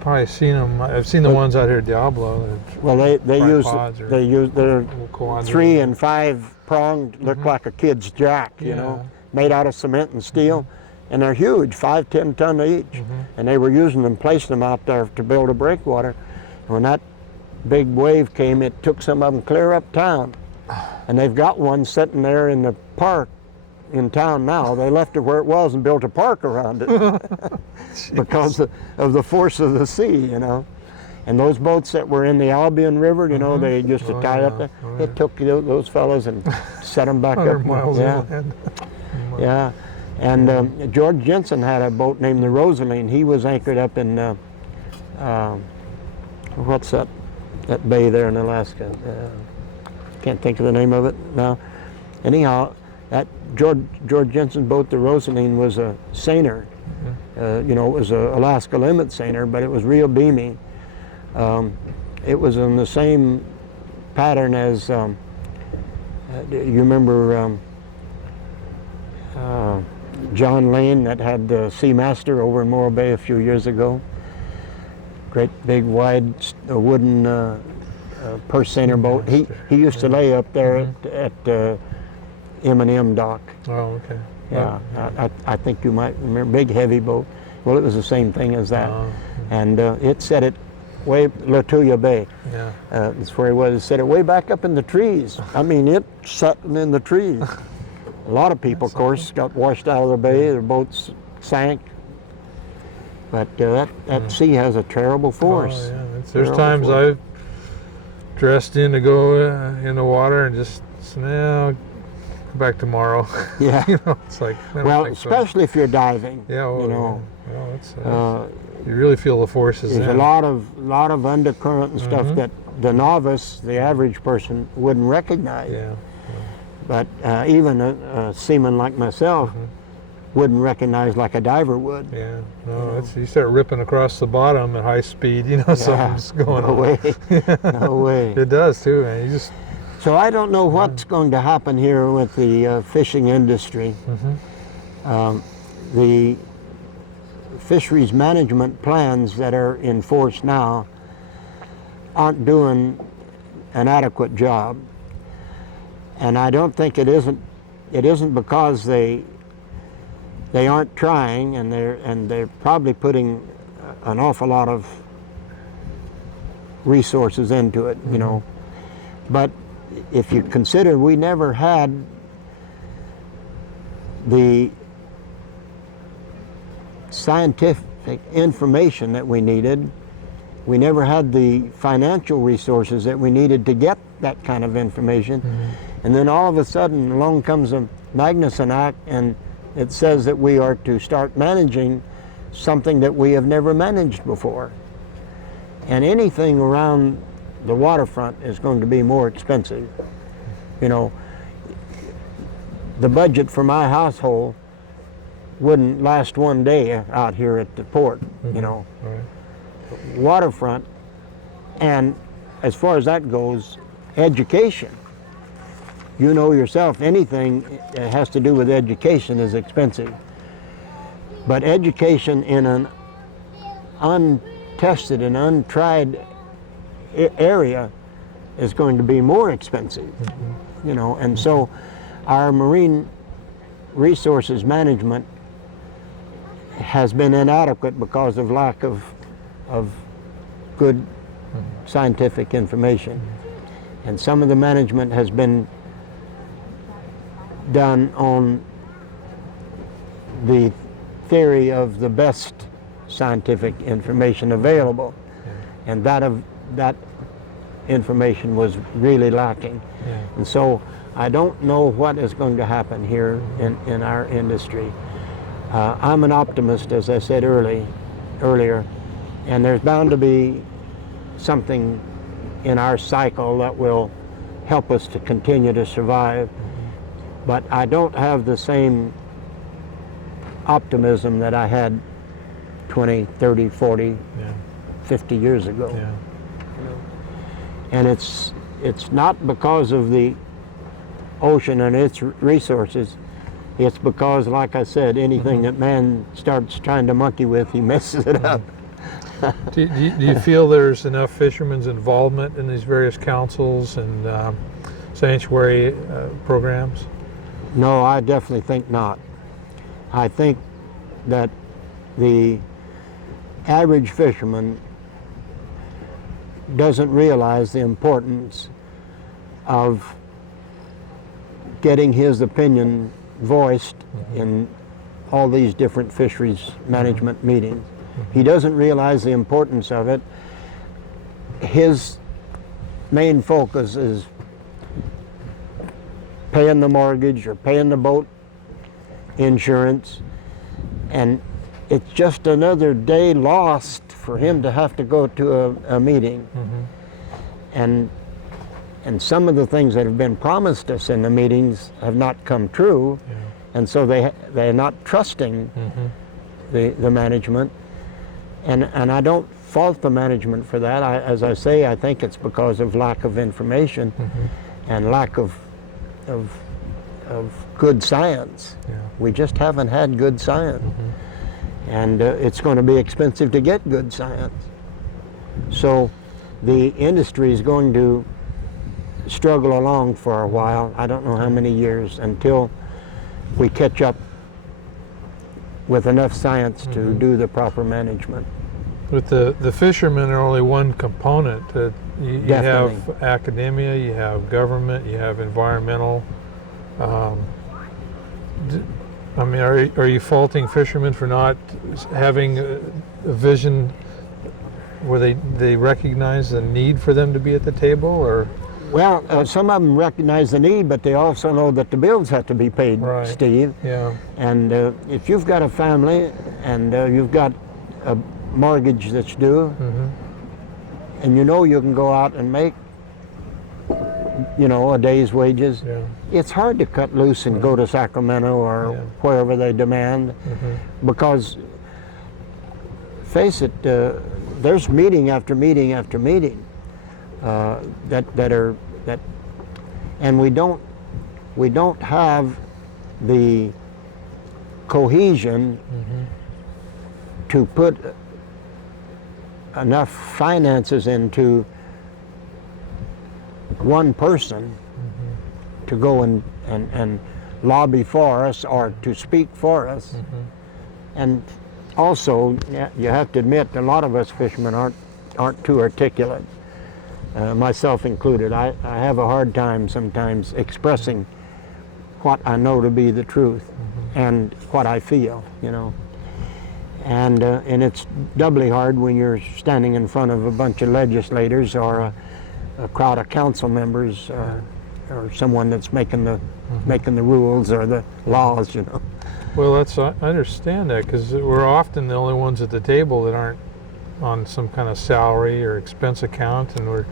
probably seen them. I've seen the ones out here at Diablo. Well, they're Little quadrants. 3 and 5 pronged, look like a kid's jack, you know, made out of cement and steel. And they're huge, 5-10 ton each. And they were using them, placing them out there to build a breakwater. When that big wave came, it took some of them clear uptown. And they've got one sitting there in the park in town now. They left it where it was and built a park around it because of the force of the sea, you know. And those boats that were in the Albion River, you know, they used to tie up there. It took those fellas and set them back 100 up. miles inland. Yeah. And George Jensen had a boat named the Rosaline. He was anchored up in, what's that bay there in Alaska? Can't think of the name of it now. Anyhow, that George Jensen's boat, the Rosaline, was a seiner. You know, it was a Alaska Limit seiner, but it was real beamy. It was in the same pattern as, you remember John Lane that had the Seamaster over in Morro Bay a few years ago. Great big wide wooden purse seiner boat. He used to lay up there at M&M dock. Oh, okay. Yeah, I think you might remember, big heavy boat. Well, it was the same thing as that. And it set it way, Latuya Bay. Yeah. That's where it was. It set it way back up in the trees. I mean, it sat in the trees. A lot of people, of course, got washed out of the bay. Their boats sank. But that sea has a terrible force. Oh, yeah. There's times I've dressed in to go in the water and just, go back tomorrow. Yeah. You know, it's like, well, especially if you're diving. Yeah. You know. Well, it's, you really feel the forces. There's a lot of undercurrent and stuff that the novice, the average person, wouldn't recognize. Yeah. But even a seaman like myself wouldn't recognize like a diver would. Yeah, no, you start ripping across the bottom at high speed, you know, something's going on. No way, no way. It does too, man. You just. So I don't know what's going to happen here with the fishing industry. The fisheries management plans that are in force now aren't doing an adequate job. And I don't think it isn't because they aren't trying, and they're probably putting an awful lot of resources into it, you know. But if you consider we never had the scientific information that we needed, we never had the financial resources that we needed to get that kind of information. And then all of a sudden along comes a Magnuson Act, and it says that we are to start managing something that we have never managed before. And anything around the waterfront is going to be more expensive. You know, the budget for my household wouldn't last one day out here at the port, you know. Waterfront, and as far as that goes, education. You know yourself, anything that has to do with education is expensive. But education in an untested and untried area is going to be more expensive, you know. And so our marine resources management has been inadequate because of lack of good scientific information. And some of the management has been done on the theory of the best scientific information available, and that information was really lacking. And so I don't know what is going to happen here in our industry. I'm an optimist, as I said earlier, And there's bound to be something in our cycle that will help us to continue to survive. But I don't have the same optimism that I had 20, 30, 40, Yeah. 50 years ago. Yeah. And it's not because of the ocean and its resources. It's because, like I said, anything that man starts trying to monkey with, he messes it up. Do you feel there's enough fishermen's involvement in these various councils and sanctuary programs? No, I definitely think not. I think that the average fisherman doesn't realize the importance of getting his opinion voiced in all these different fisheries management meetings. He doesn't realize the importance of it. His main focus is paying the mortgage or paying the boat insurance, and it's just another day lost for him to have to go to a meeting. And some of the things that have been promised us in the meetings have not come true, and so they're not trusting the management. And I don't fault the management for that. As I say, I think it's because of lack of information and lack of good science. We just haven't had good science. And it's going to be expensive to get good science. So the industry is going to struggle along for a while. I don't know how many years until we catch up with enough science to do the proper management. But the fishermen are only one component. You have academia, you have government, you have environmental. I mean, are you faulting fishermen for not having a vision where they recognize the need for them to be at the table, or? Well, some of them recognize the need, but they also know that the bills have to be paid, Right. Steve. Yeah. And if you've got a family and you've got a mortgage that's due, and you know you can go out and make, a day's wages, Yeah. it's hard to cut loose and go to Sacramento or wherever they demand, because face it, there's meeting after meeting after meeting and we don't have the cohesion to put enough finances into one person to go and lobby for us or to speak for us. And also, you have to admit, a lot of us fishermen aren't too articulate, myself included. I have a hard time sometimes expressing what I know to be the truth and what I feel, And it's doubly hard when you're standing in front of a bunch of legislators or a crowd of council members or someone that's making the rules or the laws, Well, I understand that, because we're often the only ones at the table that aren't on some kind of salary or expense account, and we're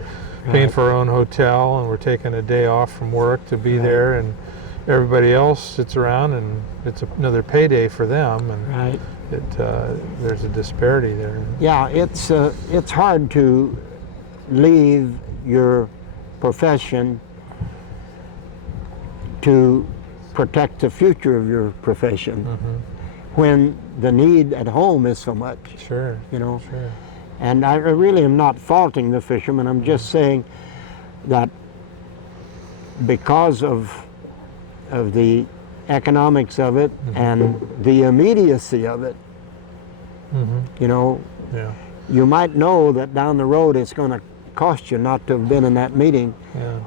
paying for our own hotel, and we're taking a day off from work to be there, and everybody else sits around, and it's another payday for them, and there's a disparity there. Yeah, it's hard to leave your profession to protect the future of your profession when the need at home is so much. Sure. Sure. And I really am not faulting the fishermen. I'm just saying that because of the economics of it and the immediacy of it, you might know that down the road it's going to cost you not to have been in that meeting,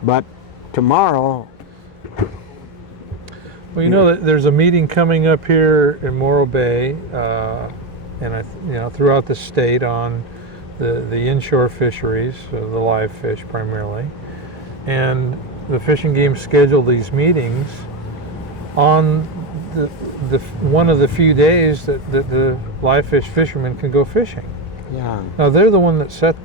but tomorrow. Well, that there's a meeting coming up here in Morro Bay, and throughout the state on the inshore fisheries, the live fish primarily, and the Fish and Game scheduled these meetings on the one of the few days that the live fish fishermen can go fishing. Yeah. Now they're the one that set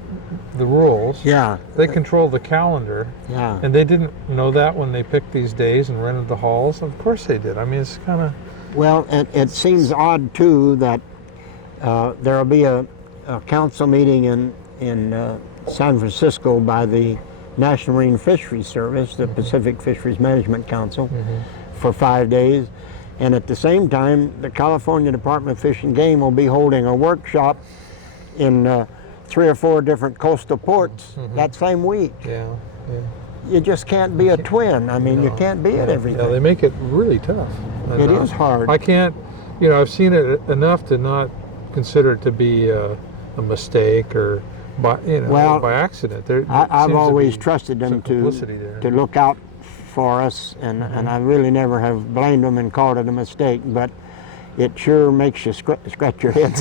the rules. Yeah. They control the calendar, Yeah. and they didn't know that when they picked these days and rented the halls. Of course they did. I mean, it's kind of. Well, it seems odd too that there will be a council meeting in San Francisco by the National Marine Fisheries Service, the Pacific Fisheries Management Council, for 5 days. And at the same time, the California Department of Fish and Game will be holding a workshop in 3 or 4 different coastal ports that same week. Yeah. You just can't be a twin. I mean, you can't be at everything. Yeah, they make it really tough. It is hard. I can't, I've seen it enough to not consider it to be a mistake or by accident. I've always trusted them to to look out for us, and I really never have blamed them and called it a mistake, but it sure makes you scratch your head.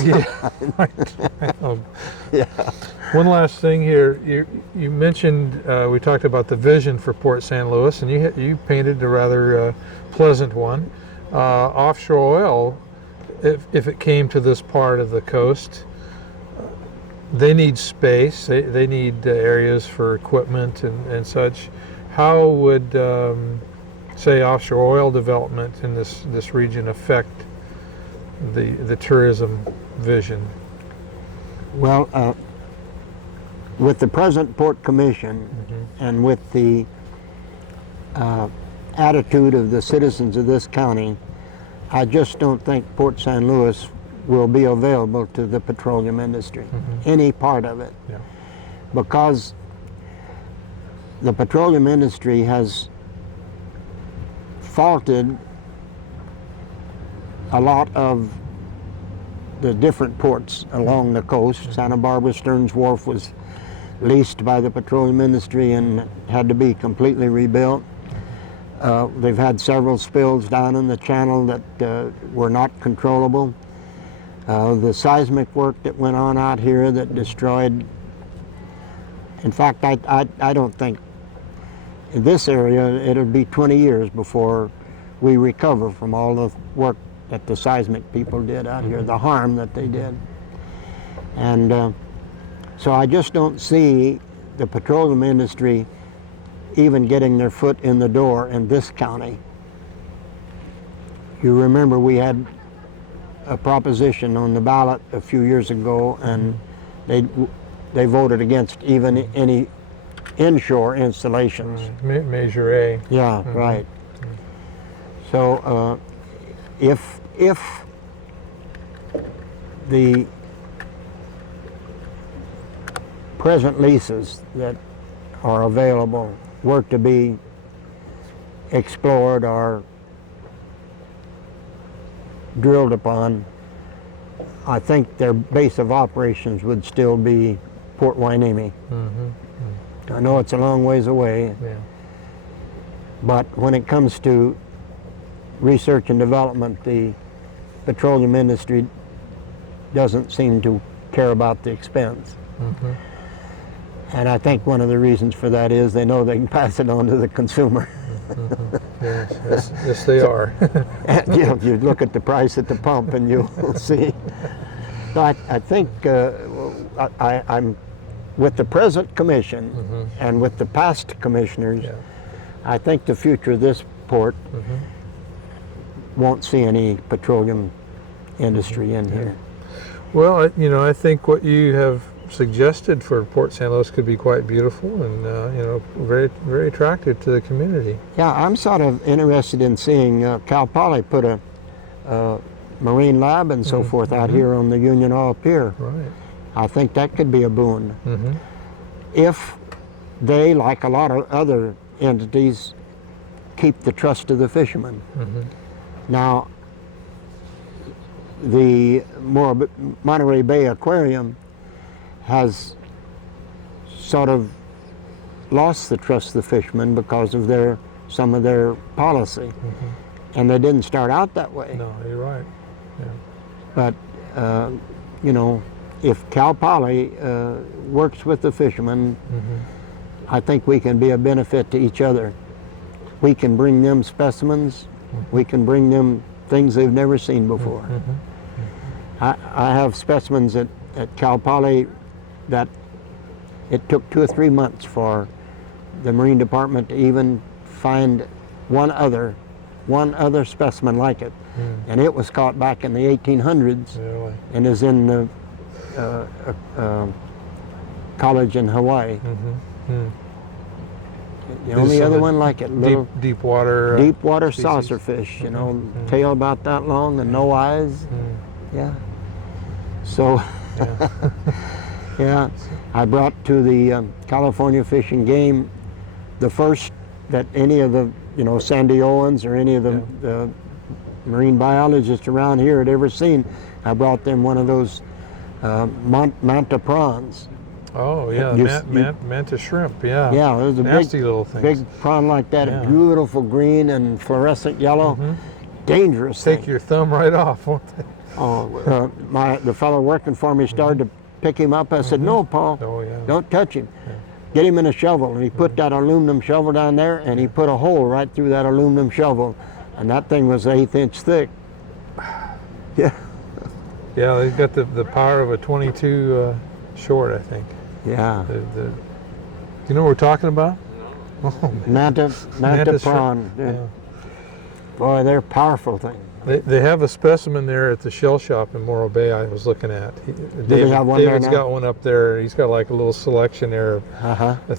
Yeah. One last thing here. You mentioned, we talked about the vision for Port San Luis, and you painted a rather pleasant one. Offshore oil, if it came to this part of the coast, they need space, they need areas for equipment and such. How would, say, offshore oil development in this region affect the tourism vision? Well, with the present Port Commission and with the attitude of the citizens of this county, I just don't think Port San Luis will be available to the petroleum industry, any part of it, because the petroleum industry has faulted a lot of the different ports along the coast. Santa Barbara Stearns Wharf was leased by the petroleum industry and had to be completely rebuilt. They've had several spills down in the channel that were not controllable. The seismic work that went on out here that destroyed, in fact, I don't think in this area it'll be 20 years before we recover from all the work that the seismic people did out here, the harm that they did. And so I just don't see the petroleum industry even getting their foot in the door in this county. You remember we had a proposition on the ballot a few years ago, and they voted against even any inshore installations. Measure A. Yeah, right. So if the present leases that are available were to be explored or drilled upon, I think their base of operations would still be Port Hueneme. I know it's a long ways away, but when it comes to research and development, the petroleum industry doesn't seem to care about the expense. And I think one of the reasons for that is they know they can pass it on to the consumer. Yes, they are. And, you look at the price at the pump and you'll see. So I think I'm with the present commission and with the past commissioners, I think the future of this port won't see any petroleum industry in here. Well, I think what you have suggested for Port San Luis could be quite beautiful and very, very attractive to the community. Yeah, I'm sort of interested in seeing Cal Poly put a marine lab and so forth out here on the Union Oil Pier. Right. I think that could be a boon. If they, like a lot of other entities, keep the trust of the fishermen. Now, the Monterey Bay Aquarium has sort of lost the trust of the fishermen because of some of their policy. And they didn't start out that way. No, you're right. But, if Cal Poly works with the fishermen, I think we can be a benefit to each other. We can bring them specimens, we can bring them things they've never seen before. I have specimens that at Cal Poly that it took 2 or 3 months for the Marine Department to even find one other specimen like it. And it was caught back in the 1800s Really? and is in the college in Hawaii. The only other one like it, little Deep water. deep water species. saucerfish, you know, tail about that long and no eyes. Yeah. So, yeah, I brought to the California Fish and Game the first that any of the, you know, Sandy Owens or any of the marine biologists around here had ever seen. I brought them one of those manta prawns. Oh yeah, manta shrimp. Yeah. Yeah, it was a Nasty little things. big prawn like that, Yeah. beautiful green and fluorescent yellow. Dangerous Take thing. your thumb right off, won't they? Oh, the fellow working for me started to pick him up. I said, "No, Paul, Oh yeah. don't touch him. Get him in a shovel." And he put that aluminum shovel down there, and he put a hole right through that aluminum shovel, and that thing was 1/8 inch thick. Yeah, Yeah, they've got the power of a 22 short, I think. yeah. You know what we're talking about? Oh, man. Manta Manta prawn. shrimp. Yeah. Boy, they're powerful things. They have a specimen there at the shell shop in Morro Bay I was looking at. they have one there David's now? got one up there. He's got like a little selection there. Uh-huh. I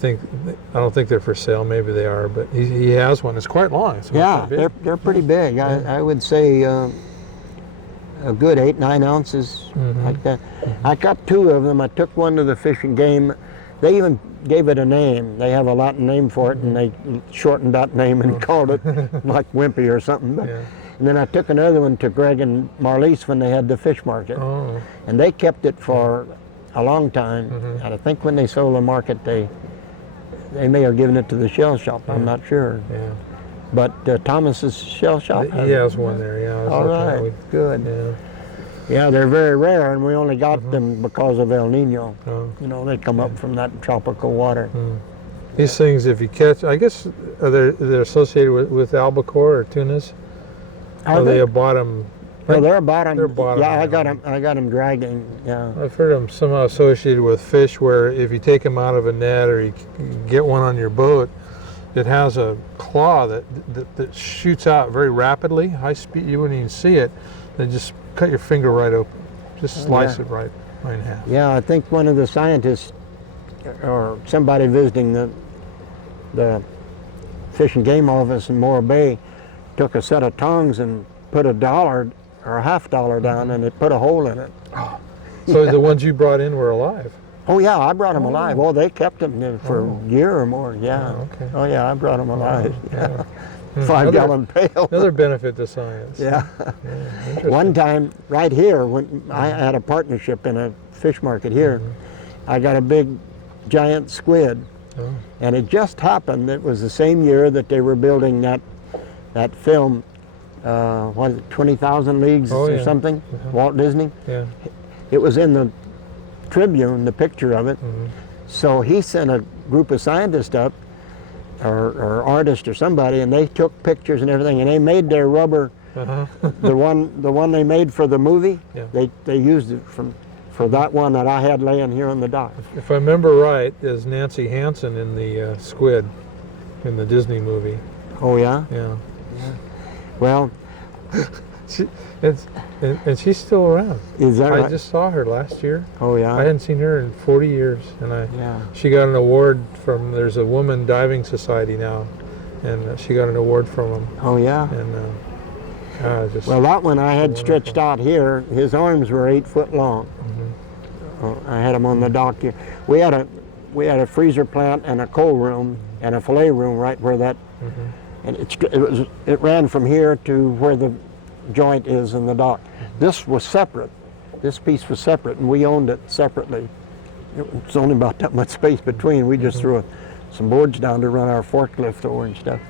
don't think they're for sale. Maybe they are, but he has one. It's quite long. It's Yeah, quite big. they're pretty big. I would say a good 8-9 ounces, like that. I got 2 of them. I took one to the Fish and Game. They even gave it a name. They have a Latin name for it, and they shortened that name and called it like Wimpy or something. But, Yeah. and then I took another one to Greg and Marlies when they had the fish market, Oh, and they kept it for a long time. And I think when they sold the market, they may have given it to the shell shop. I'm not sure. yeah. But Thomas's shell shop. He has one there. Yeah. I was All looking at right, good. Yeah. Yeah, they're very rare, and we only got them because of El Nino. Oh. You know, they come up from that tropical water. These things, if you catch, I guess they're associated with albacore or tunas. Are Are they they? a bottom? No, they're bottom. They're bottom, Yeah, yeah. I got them dragging. Yeah. I've heard them somehow associated with fish, where if you take them out of a net or you get one on your boat, it has a claw that shoots out very rapidly, high speed. You wouldn't even see it. They just cut your finger right open, just slice yeah. it right in half. Yeah, I think one of the scientists or somebody visiting the Fish and Game office in Morro Bay took a set of tongs and put $1 or a $half down, and it put a hole in it. So the ones you brought in were alive. Oh yeah, I brought them alive. Oh, they kept them for a year or more. Yeah. Oh, okay. Oh yeah, I brought them alive. Yeah. Yeah. 5-gallon pail. Another benefit to science. Yeah. Interesting. One time, right here, when I had a partnership in a fish market here, I got a big, giant squid, Oh. and it just happened. It was the same year that they were building that film, what is it, 20,000 Leagues Oh, or yeah. something, Walt Disney. Yeah. It was in the Tribune, the picture of it. So he sent a group of scientists up, or artists or somebody, and they took pictures and everything, and they made their rubber, Uh-huh. the one they made for the movie. Yeah. They used it for that one that I had laying here on the dock. If I remember right, is Nancy Hansen in the Squid, in the Disney movie. Oh yeah. Yeah. Well, And she's still around. is that I right? just saw her last year. Oh yeah. I hadn't seen her in 40 years, and Yeah. she got an award from. There's a woman diving society now, and she got an award from them. Oh yeah. And just Well, that one I had wonderful. stretched out here. His arms were 8 foot long. I had him on the dock here. We had a freezer plant and a cold room and a fillet room right where that. And it ran from here to where the joint is in the dock. This was separate. This piece was separate, and we owned it separately. It was only about that much space between. We just threw some boards down to run our forklift over and stuff.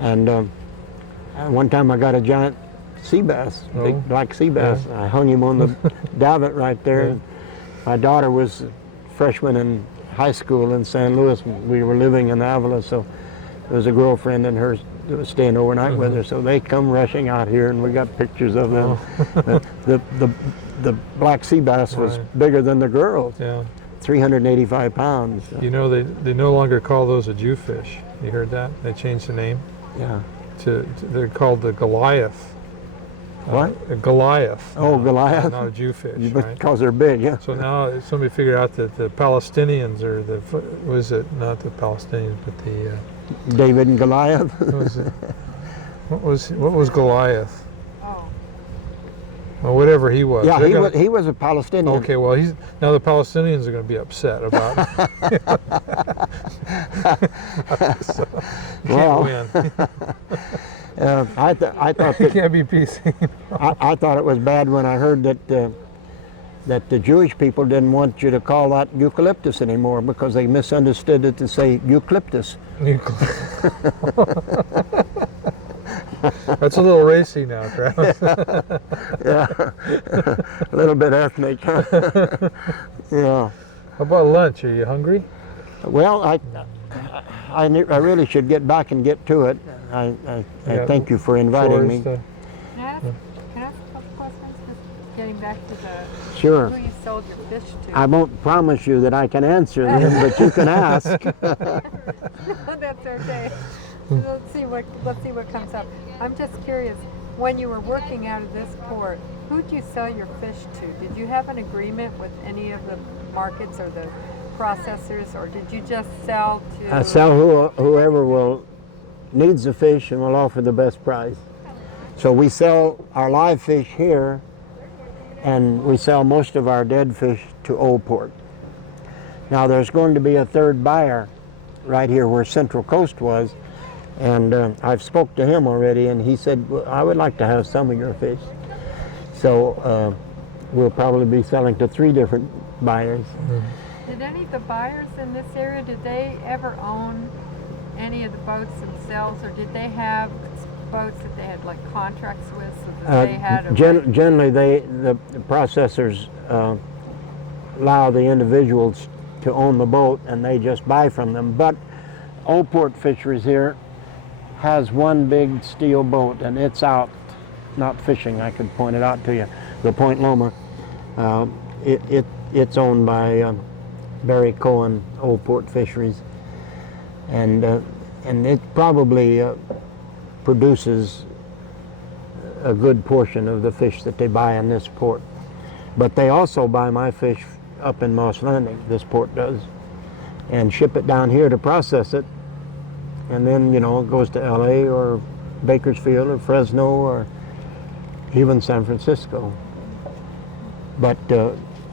And one time I got a giant sea bass, big black sea bass. I hung him on the davit right there. Yeah. My daughter was a freshman in high school in San Luis. We were living in Avila, so there was a girlfriend and hers that was staying overnight with her. So they come rushing out here, and we got pictures of them. The the black sea bass was Right. bigger than the girls, Yeah. 385 pounds. You know, they no longer call those a Jewfish. You heard that? They changed the name Yeah. they're called the Goliath. What? A Goliath. Oh, now, Goliath? Not a Jewfish, right? Because they're big, yeah. So now somebody figured out that the Palestinians, or was it not the Palestinians, but the David and Goliath. what was it? What was Goliath? Oh, Well, whatever he was. Yeah, They're he gonna- was, he was a Palestinian. Okay, well, now the Palestinians are going to be upset about it. So, you Well, can't win. I thought You that can't be PC. I thought it was bad when I heard that that the Jewish people didn't want you to call that eucalyptus anymore because they misunderstood it to say eucalyptus. That's a little racy now, Travis. Yeah, a little bit ethnic. Yeah. How about lunch? Are you hungry? Well, I really should get back and get to it. I Yeah, thank you for inviting me. Chores can I ask a couple questions? Just getting back to the Sure. who you sold your fish to. I won't promise you that I can answer them, but you can ask. That's okay. Let's see what comes up. I'm just curious. When you were working out of this port, who'd you sell your fish to? Did you have an agreement with any of the markets or the processors, or did you just sell to? I sell whoever needs the fish and will offer the best price. So we sell our live fish here, and we sell most of our dead fish to Old Port. Now there's going to be a third buyer right here where Central Coast was, and I've spoke to him already, and he said, well, I would like to have some of your fish. So we'll probably be selling to 3 different buyers. Did any of the buyers in this area, did they ever own any of the boats themselves, or did they have boats that they had like contracts with, so that they had a Generally, the processors allow the individuals to own the boat, and they just buy from them. But Old Port Fisheries here has one big steel boat, and it's out, not fishing. I could point it out to you. The Point Loma. It's owned by Barry Cohen, Old Port Fisheries, and it probably produces a good portion of the fish that they buy in this port. But they also buy my fish up in Moss Landing, this port does, and ship it down here to process it, and then, it goes to LA or Bakersfield or Fresno or even San Francisco. But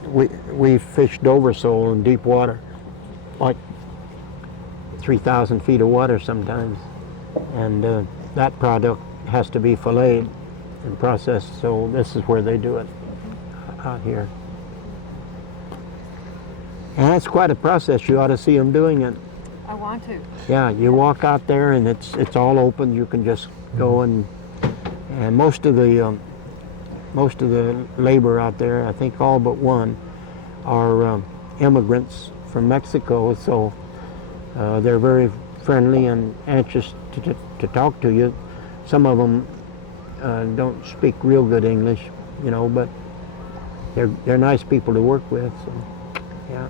we fished oversoul in deep water, like 3,000 feet of water sometimes, and that product has to be filleted and processed, so this is where they do it, out here. And that's quite a process. You ought to see them doing it. I want to. Yeah, you walk out there and it's all open. You can just go and most of the labor out there, I think all but one, are immigrants from Mexico. So they're very friendly and anxious to talk to you. Some of them don't speak real good English, but they're nice people to work with. So, yeah.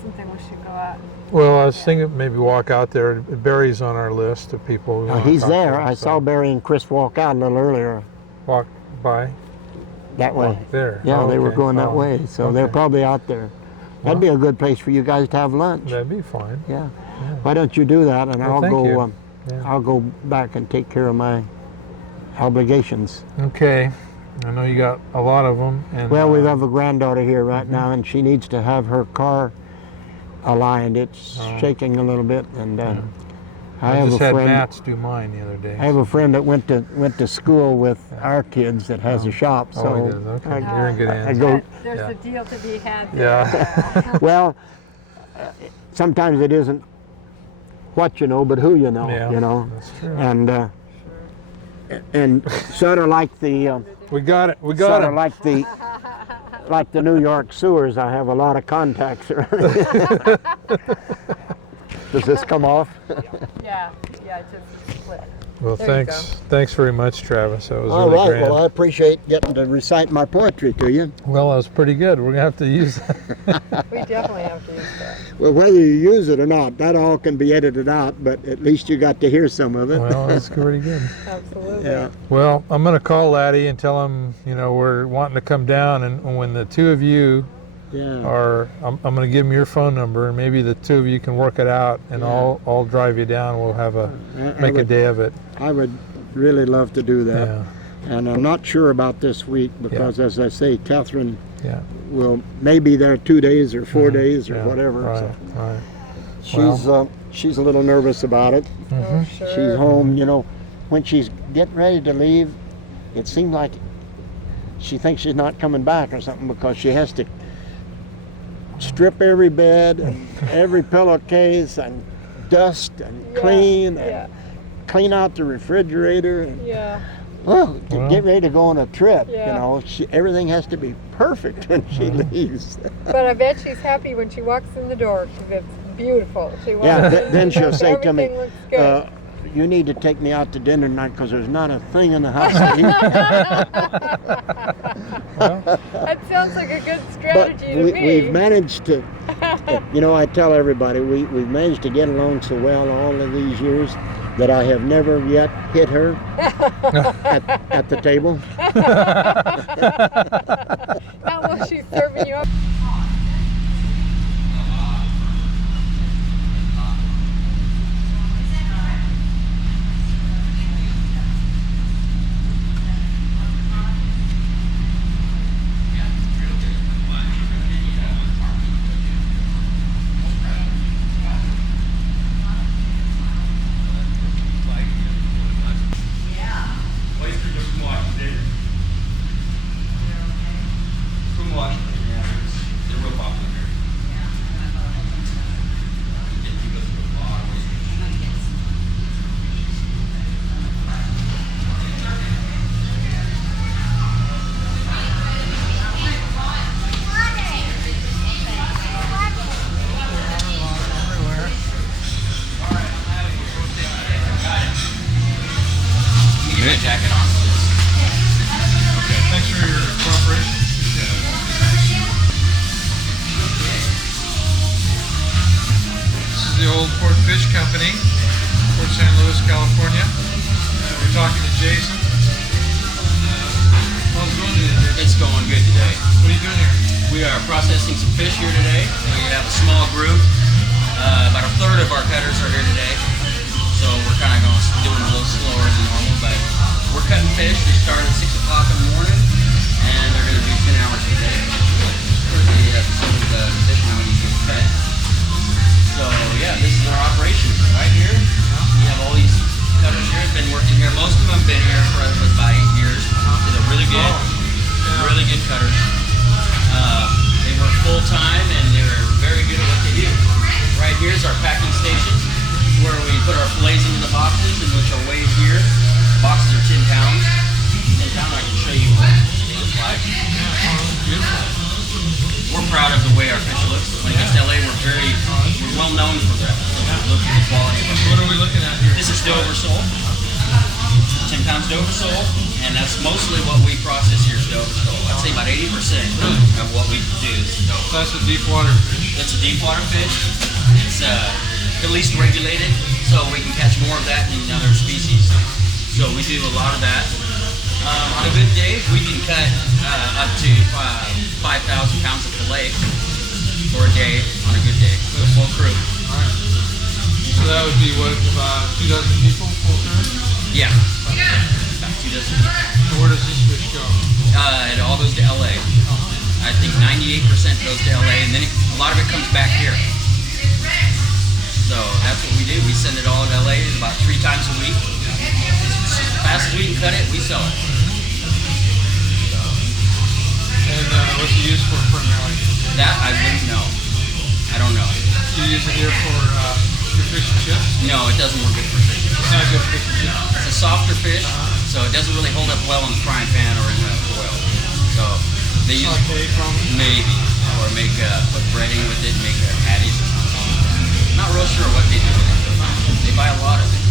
Something we should go out. Well, I was thinking maybe walk out there. Barry's on our list of people. We wanna He's talk to there. him, I so saw Barry and Chris walk out a little earlier Walk by. that way. There. Yeah, Oh, they were okay. going that Oh, way, so they're okay. probably out there. That'd be a good place for you guys to have lunch. That'd be fine. Yeah. Why don't you do that, and Well, I'll thank go. you. Yeah. I'll go back and take care of my obligations. Okay. I know you got a lot of them. And, Well, we have a granddaughter here right now, and she needs to have her car aligned. It's shaking a little bit, and I I have just a had friend. Matt's do mine the other day. I have a friend that went to school with our kids that has a shop. So Oh, he does. Okay. You're in good I hands. go. There's Yeah. a deal to be had Yeah. there. Well, sometimes it isn't what you know, but who you know. Yeah, that's true. And sort of like the We got it. We got sort it. of like the New York sewers. I have a lot of contacts around here. Does this come off? Yeah, just split. Well, There you thanks very much, Travis. That was All really right. grand. Well, I appreciate getting to recite my poetry to you. Well, that was pretty good. We're gonna have to use that. We definitely have to use that. Well, whether you use it or not, that all can be edited out, but at least you got to hear some of it. Well, that's pretty good. Absolutely. Yeah. Well, I'm gonna call Laddie and tell him, we're wanting to come down, and when the two of you Yeah. are, I'm gonna give him your phone number, and maybe the two of you can work it out, and Yeah. I'll drive you down. We'll have make a day of it. I would really love to do that. Yeah. And I'm not sure about this week because, as I say, Catherine Yeah. will maybe there 2 days or 4 days or Yeah, whatever. Right. So Right. she's a little nervous about it. Mm-hmm. Oh, sure. She's home, when she's getting ready to leave, it seems like she thinks she's not coming back or something because she has to strip every bed and every pillowcase and dust and clean and clean out the refrigerator and Yeah. to Well. get ready to go on a trip. Yeah. Everything has to be perfect when she leaves. But I bet she's happy when she walks in the door because it's beautiful. She walks Yeah, in, then she'll say to me, everything looks good. you need to take me out to dinner tonight because there's not a thing in the house to eat. That sounds like a good But strategy to me. we've managed to, I tell everybody, we've managed to get along so well all of these years that I have never yet hit her at the table. Not while she's serving you up. Jacket on. Okay. Thanks for your cooperation. This is the old Port Fish Company, Port San Luis, California. We're talking to Jason. How's it going today? It's going good today. What are you doing here? We are processing some fish here today. We have a small group. About a third of our cutters are here today. So we're kind of doing a little slower than normal, but we're cutting fish. We start at 6 o'clock in the morning, and they're going to do 10 hours today. For the fish now we can cut. So yeah, this is our operation right here. We have all these cutters here. Been working here. Most of them have been here for about 8 years. They're really good cutters. They work full time and they're very good at what they do. Right here is our packing station, where we put our fillets into the boxes, and which are weighed here. Boxes are 10 pounds. 10 pounds, I can show you what they look like. We're proud of the way our fish looks. When it gets to LA, we're well known for that. Look at the quality of our fish. What are we looking at here? This is Dover sole. 10 pounds Dover sole, and that's mostly what we process here is Dover sole. I'd say about 80% of what we do is Dover. That's a deep water fish. It's a deep water fish. It's the least regulated, so we can catch more of that than other species. So we do a lot of that. On a good day, we can cut up to 5,000 pounds of fillet for a day on a good day with a full crew. All right. So that would be what, about 2 dozen people full time? Yeah. About 2 dozen. So where does this fish go? It all goes to LA. I think 98% goes to LA, and then a lot of it comes back here. So that's what we do. We send it all to LA about 3 times a week. As fast as we can cut it, we sell it. And what's it used for primarily? That I wouldn't know. I don't know. Do you use it here for your fish and chips? No, it doesn't work good for fish. It's not good fish and chips. It's a softer fish, so it doesn't really hold up well in the frying pan or in the oil. So they use Sauté probably? maybe, or make put breading with it, make patties or something. Not real sure what they do with it. They buy a lot of it.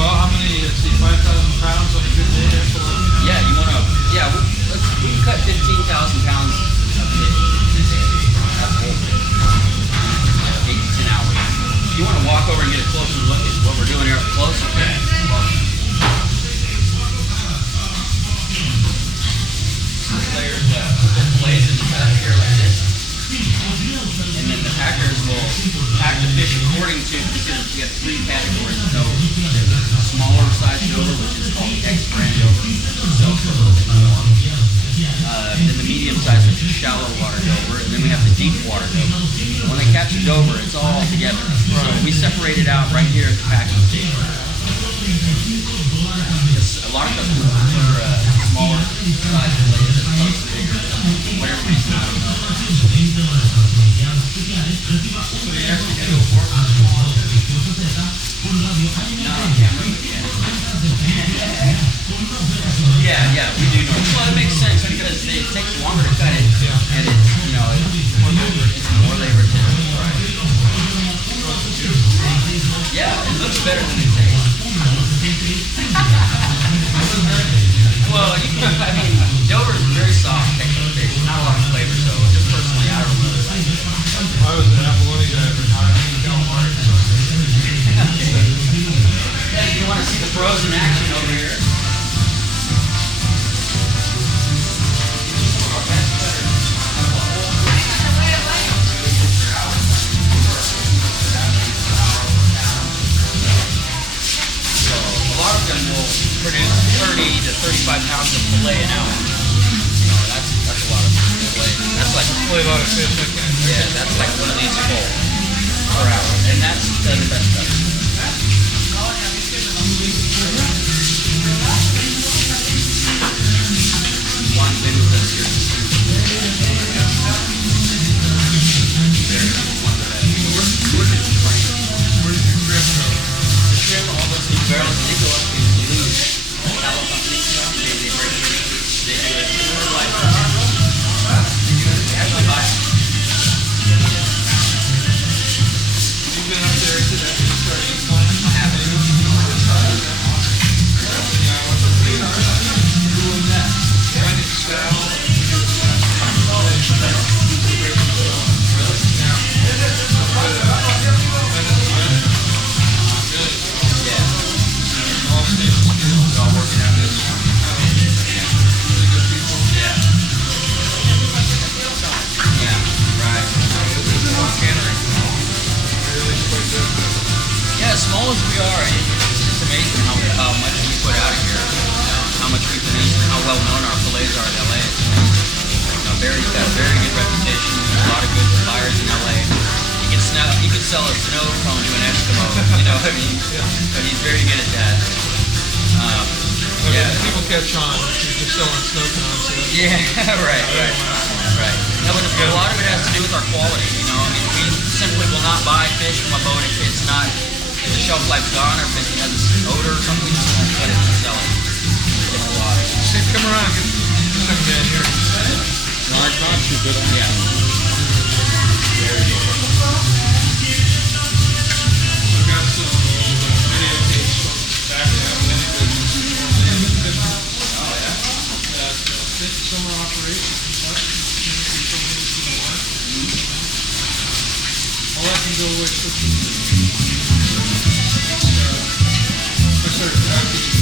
Well, how many? Let's see, 5,000 pounds on a good day. Yeah, you want to, yeah, we can cut 15,000 pounds of fish a day. That's whole fish. 8 to 10 hours. If you want to walk over and get a closer look at what we're doing here up close, okay. Layers put fillets in the back here like this. And then the packers will pack the fish according to, we have 3 categories of dover. There's a smaller size dover, which is called X brand dover, sells for a little bit more. Then the medium size, which is shallow water dover, and then we have the deep water dover. When they catch a dover, it's all together. So we separate it out right here at the packing station. Because a lot of customers prefer smaller size fillets as opposed to bigger. For whatever reason, I don't know. Yeah, we do know. Well, it makes sense because it takes longer to cut it, and it, you know, it's more labor intensive. Right. Yeah, it looks better than it tastes. Well, I mean, dover is very soft texture fish, not a lot of flavor, so just personally, I don't really like it. I was an Appaloonie guy for 9 California. Hey, if you want to see the pros in action over here. Produce 30 to 35 pounds of fillet an hour. You know, that's a lot of fillet. That's like Play a lot of fish, I can. yeah, that's like one of these full per hour, and that's the best stuff. One thing with this here. Where did you train? Where did you trim them? The trim, all those new barrels, they go up to Duluth. Cattle company, they bring it, they do it for like, actually buy it. You've been up there to that construction plant? I haven't. Yeah, as small as we are, it's amazing how much we put out of here, you know, how much we produce and how well known our fillets are in LA. It's amazing. You know, Barry's got a very good reputation. There's a lot of good buyers in LA. He can sell a snow cone to an Eskimo, you know what I mean? But he's very good at that. Yeah. People catch on. You're just selling snow cones. So Yeah, right. No, but a lot of it has to do with our quality, you know. I mean, we simply will not buy fish from a boat if it's not, if the shelf life's gone or if it has an odor or something, we just won't cut it and sell it. It's a lot. Steve, come around. Get some man here. Large knots, you good on Yeah. Very good. We've got some videotapes from back now. Oh, yeah. Summer operations and such. All I can go with I started practicing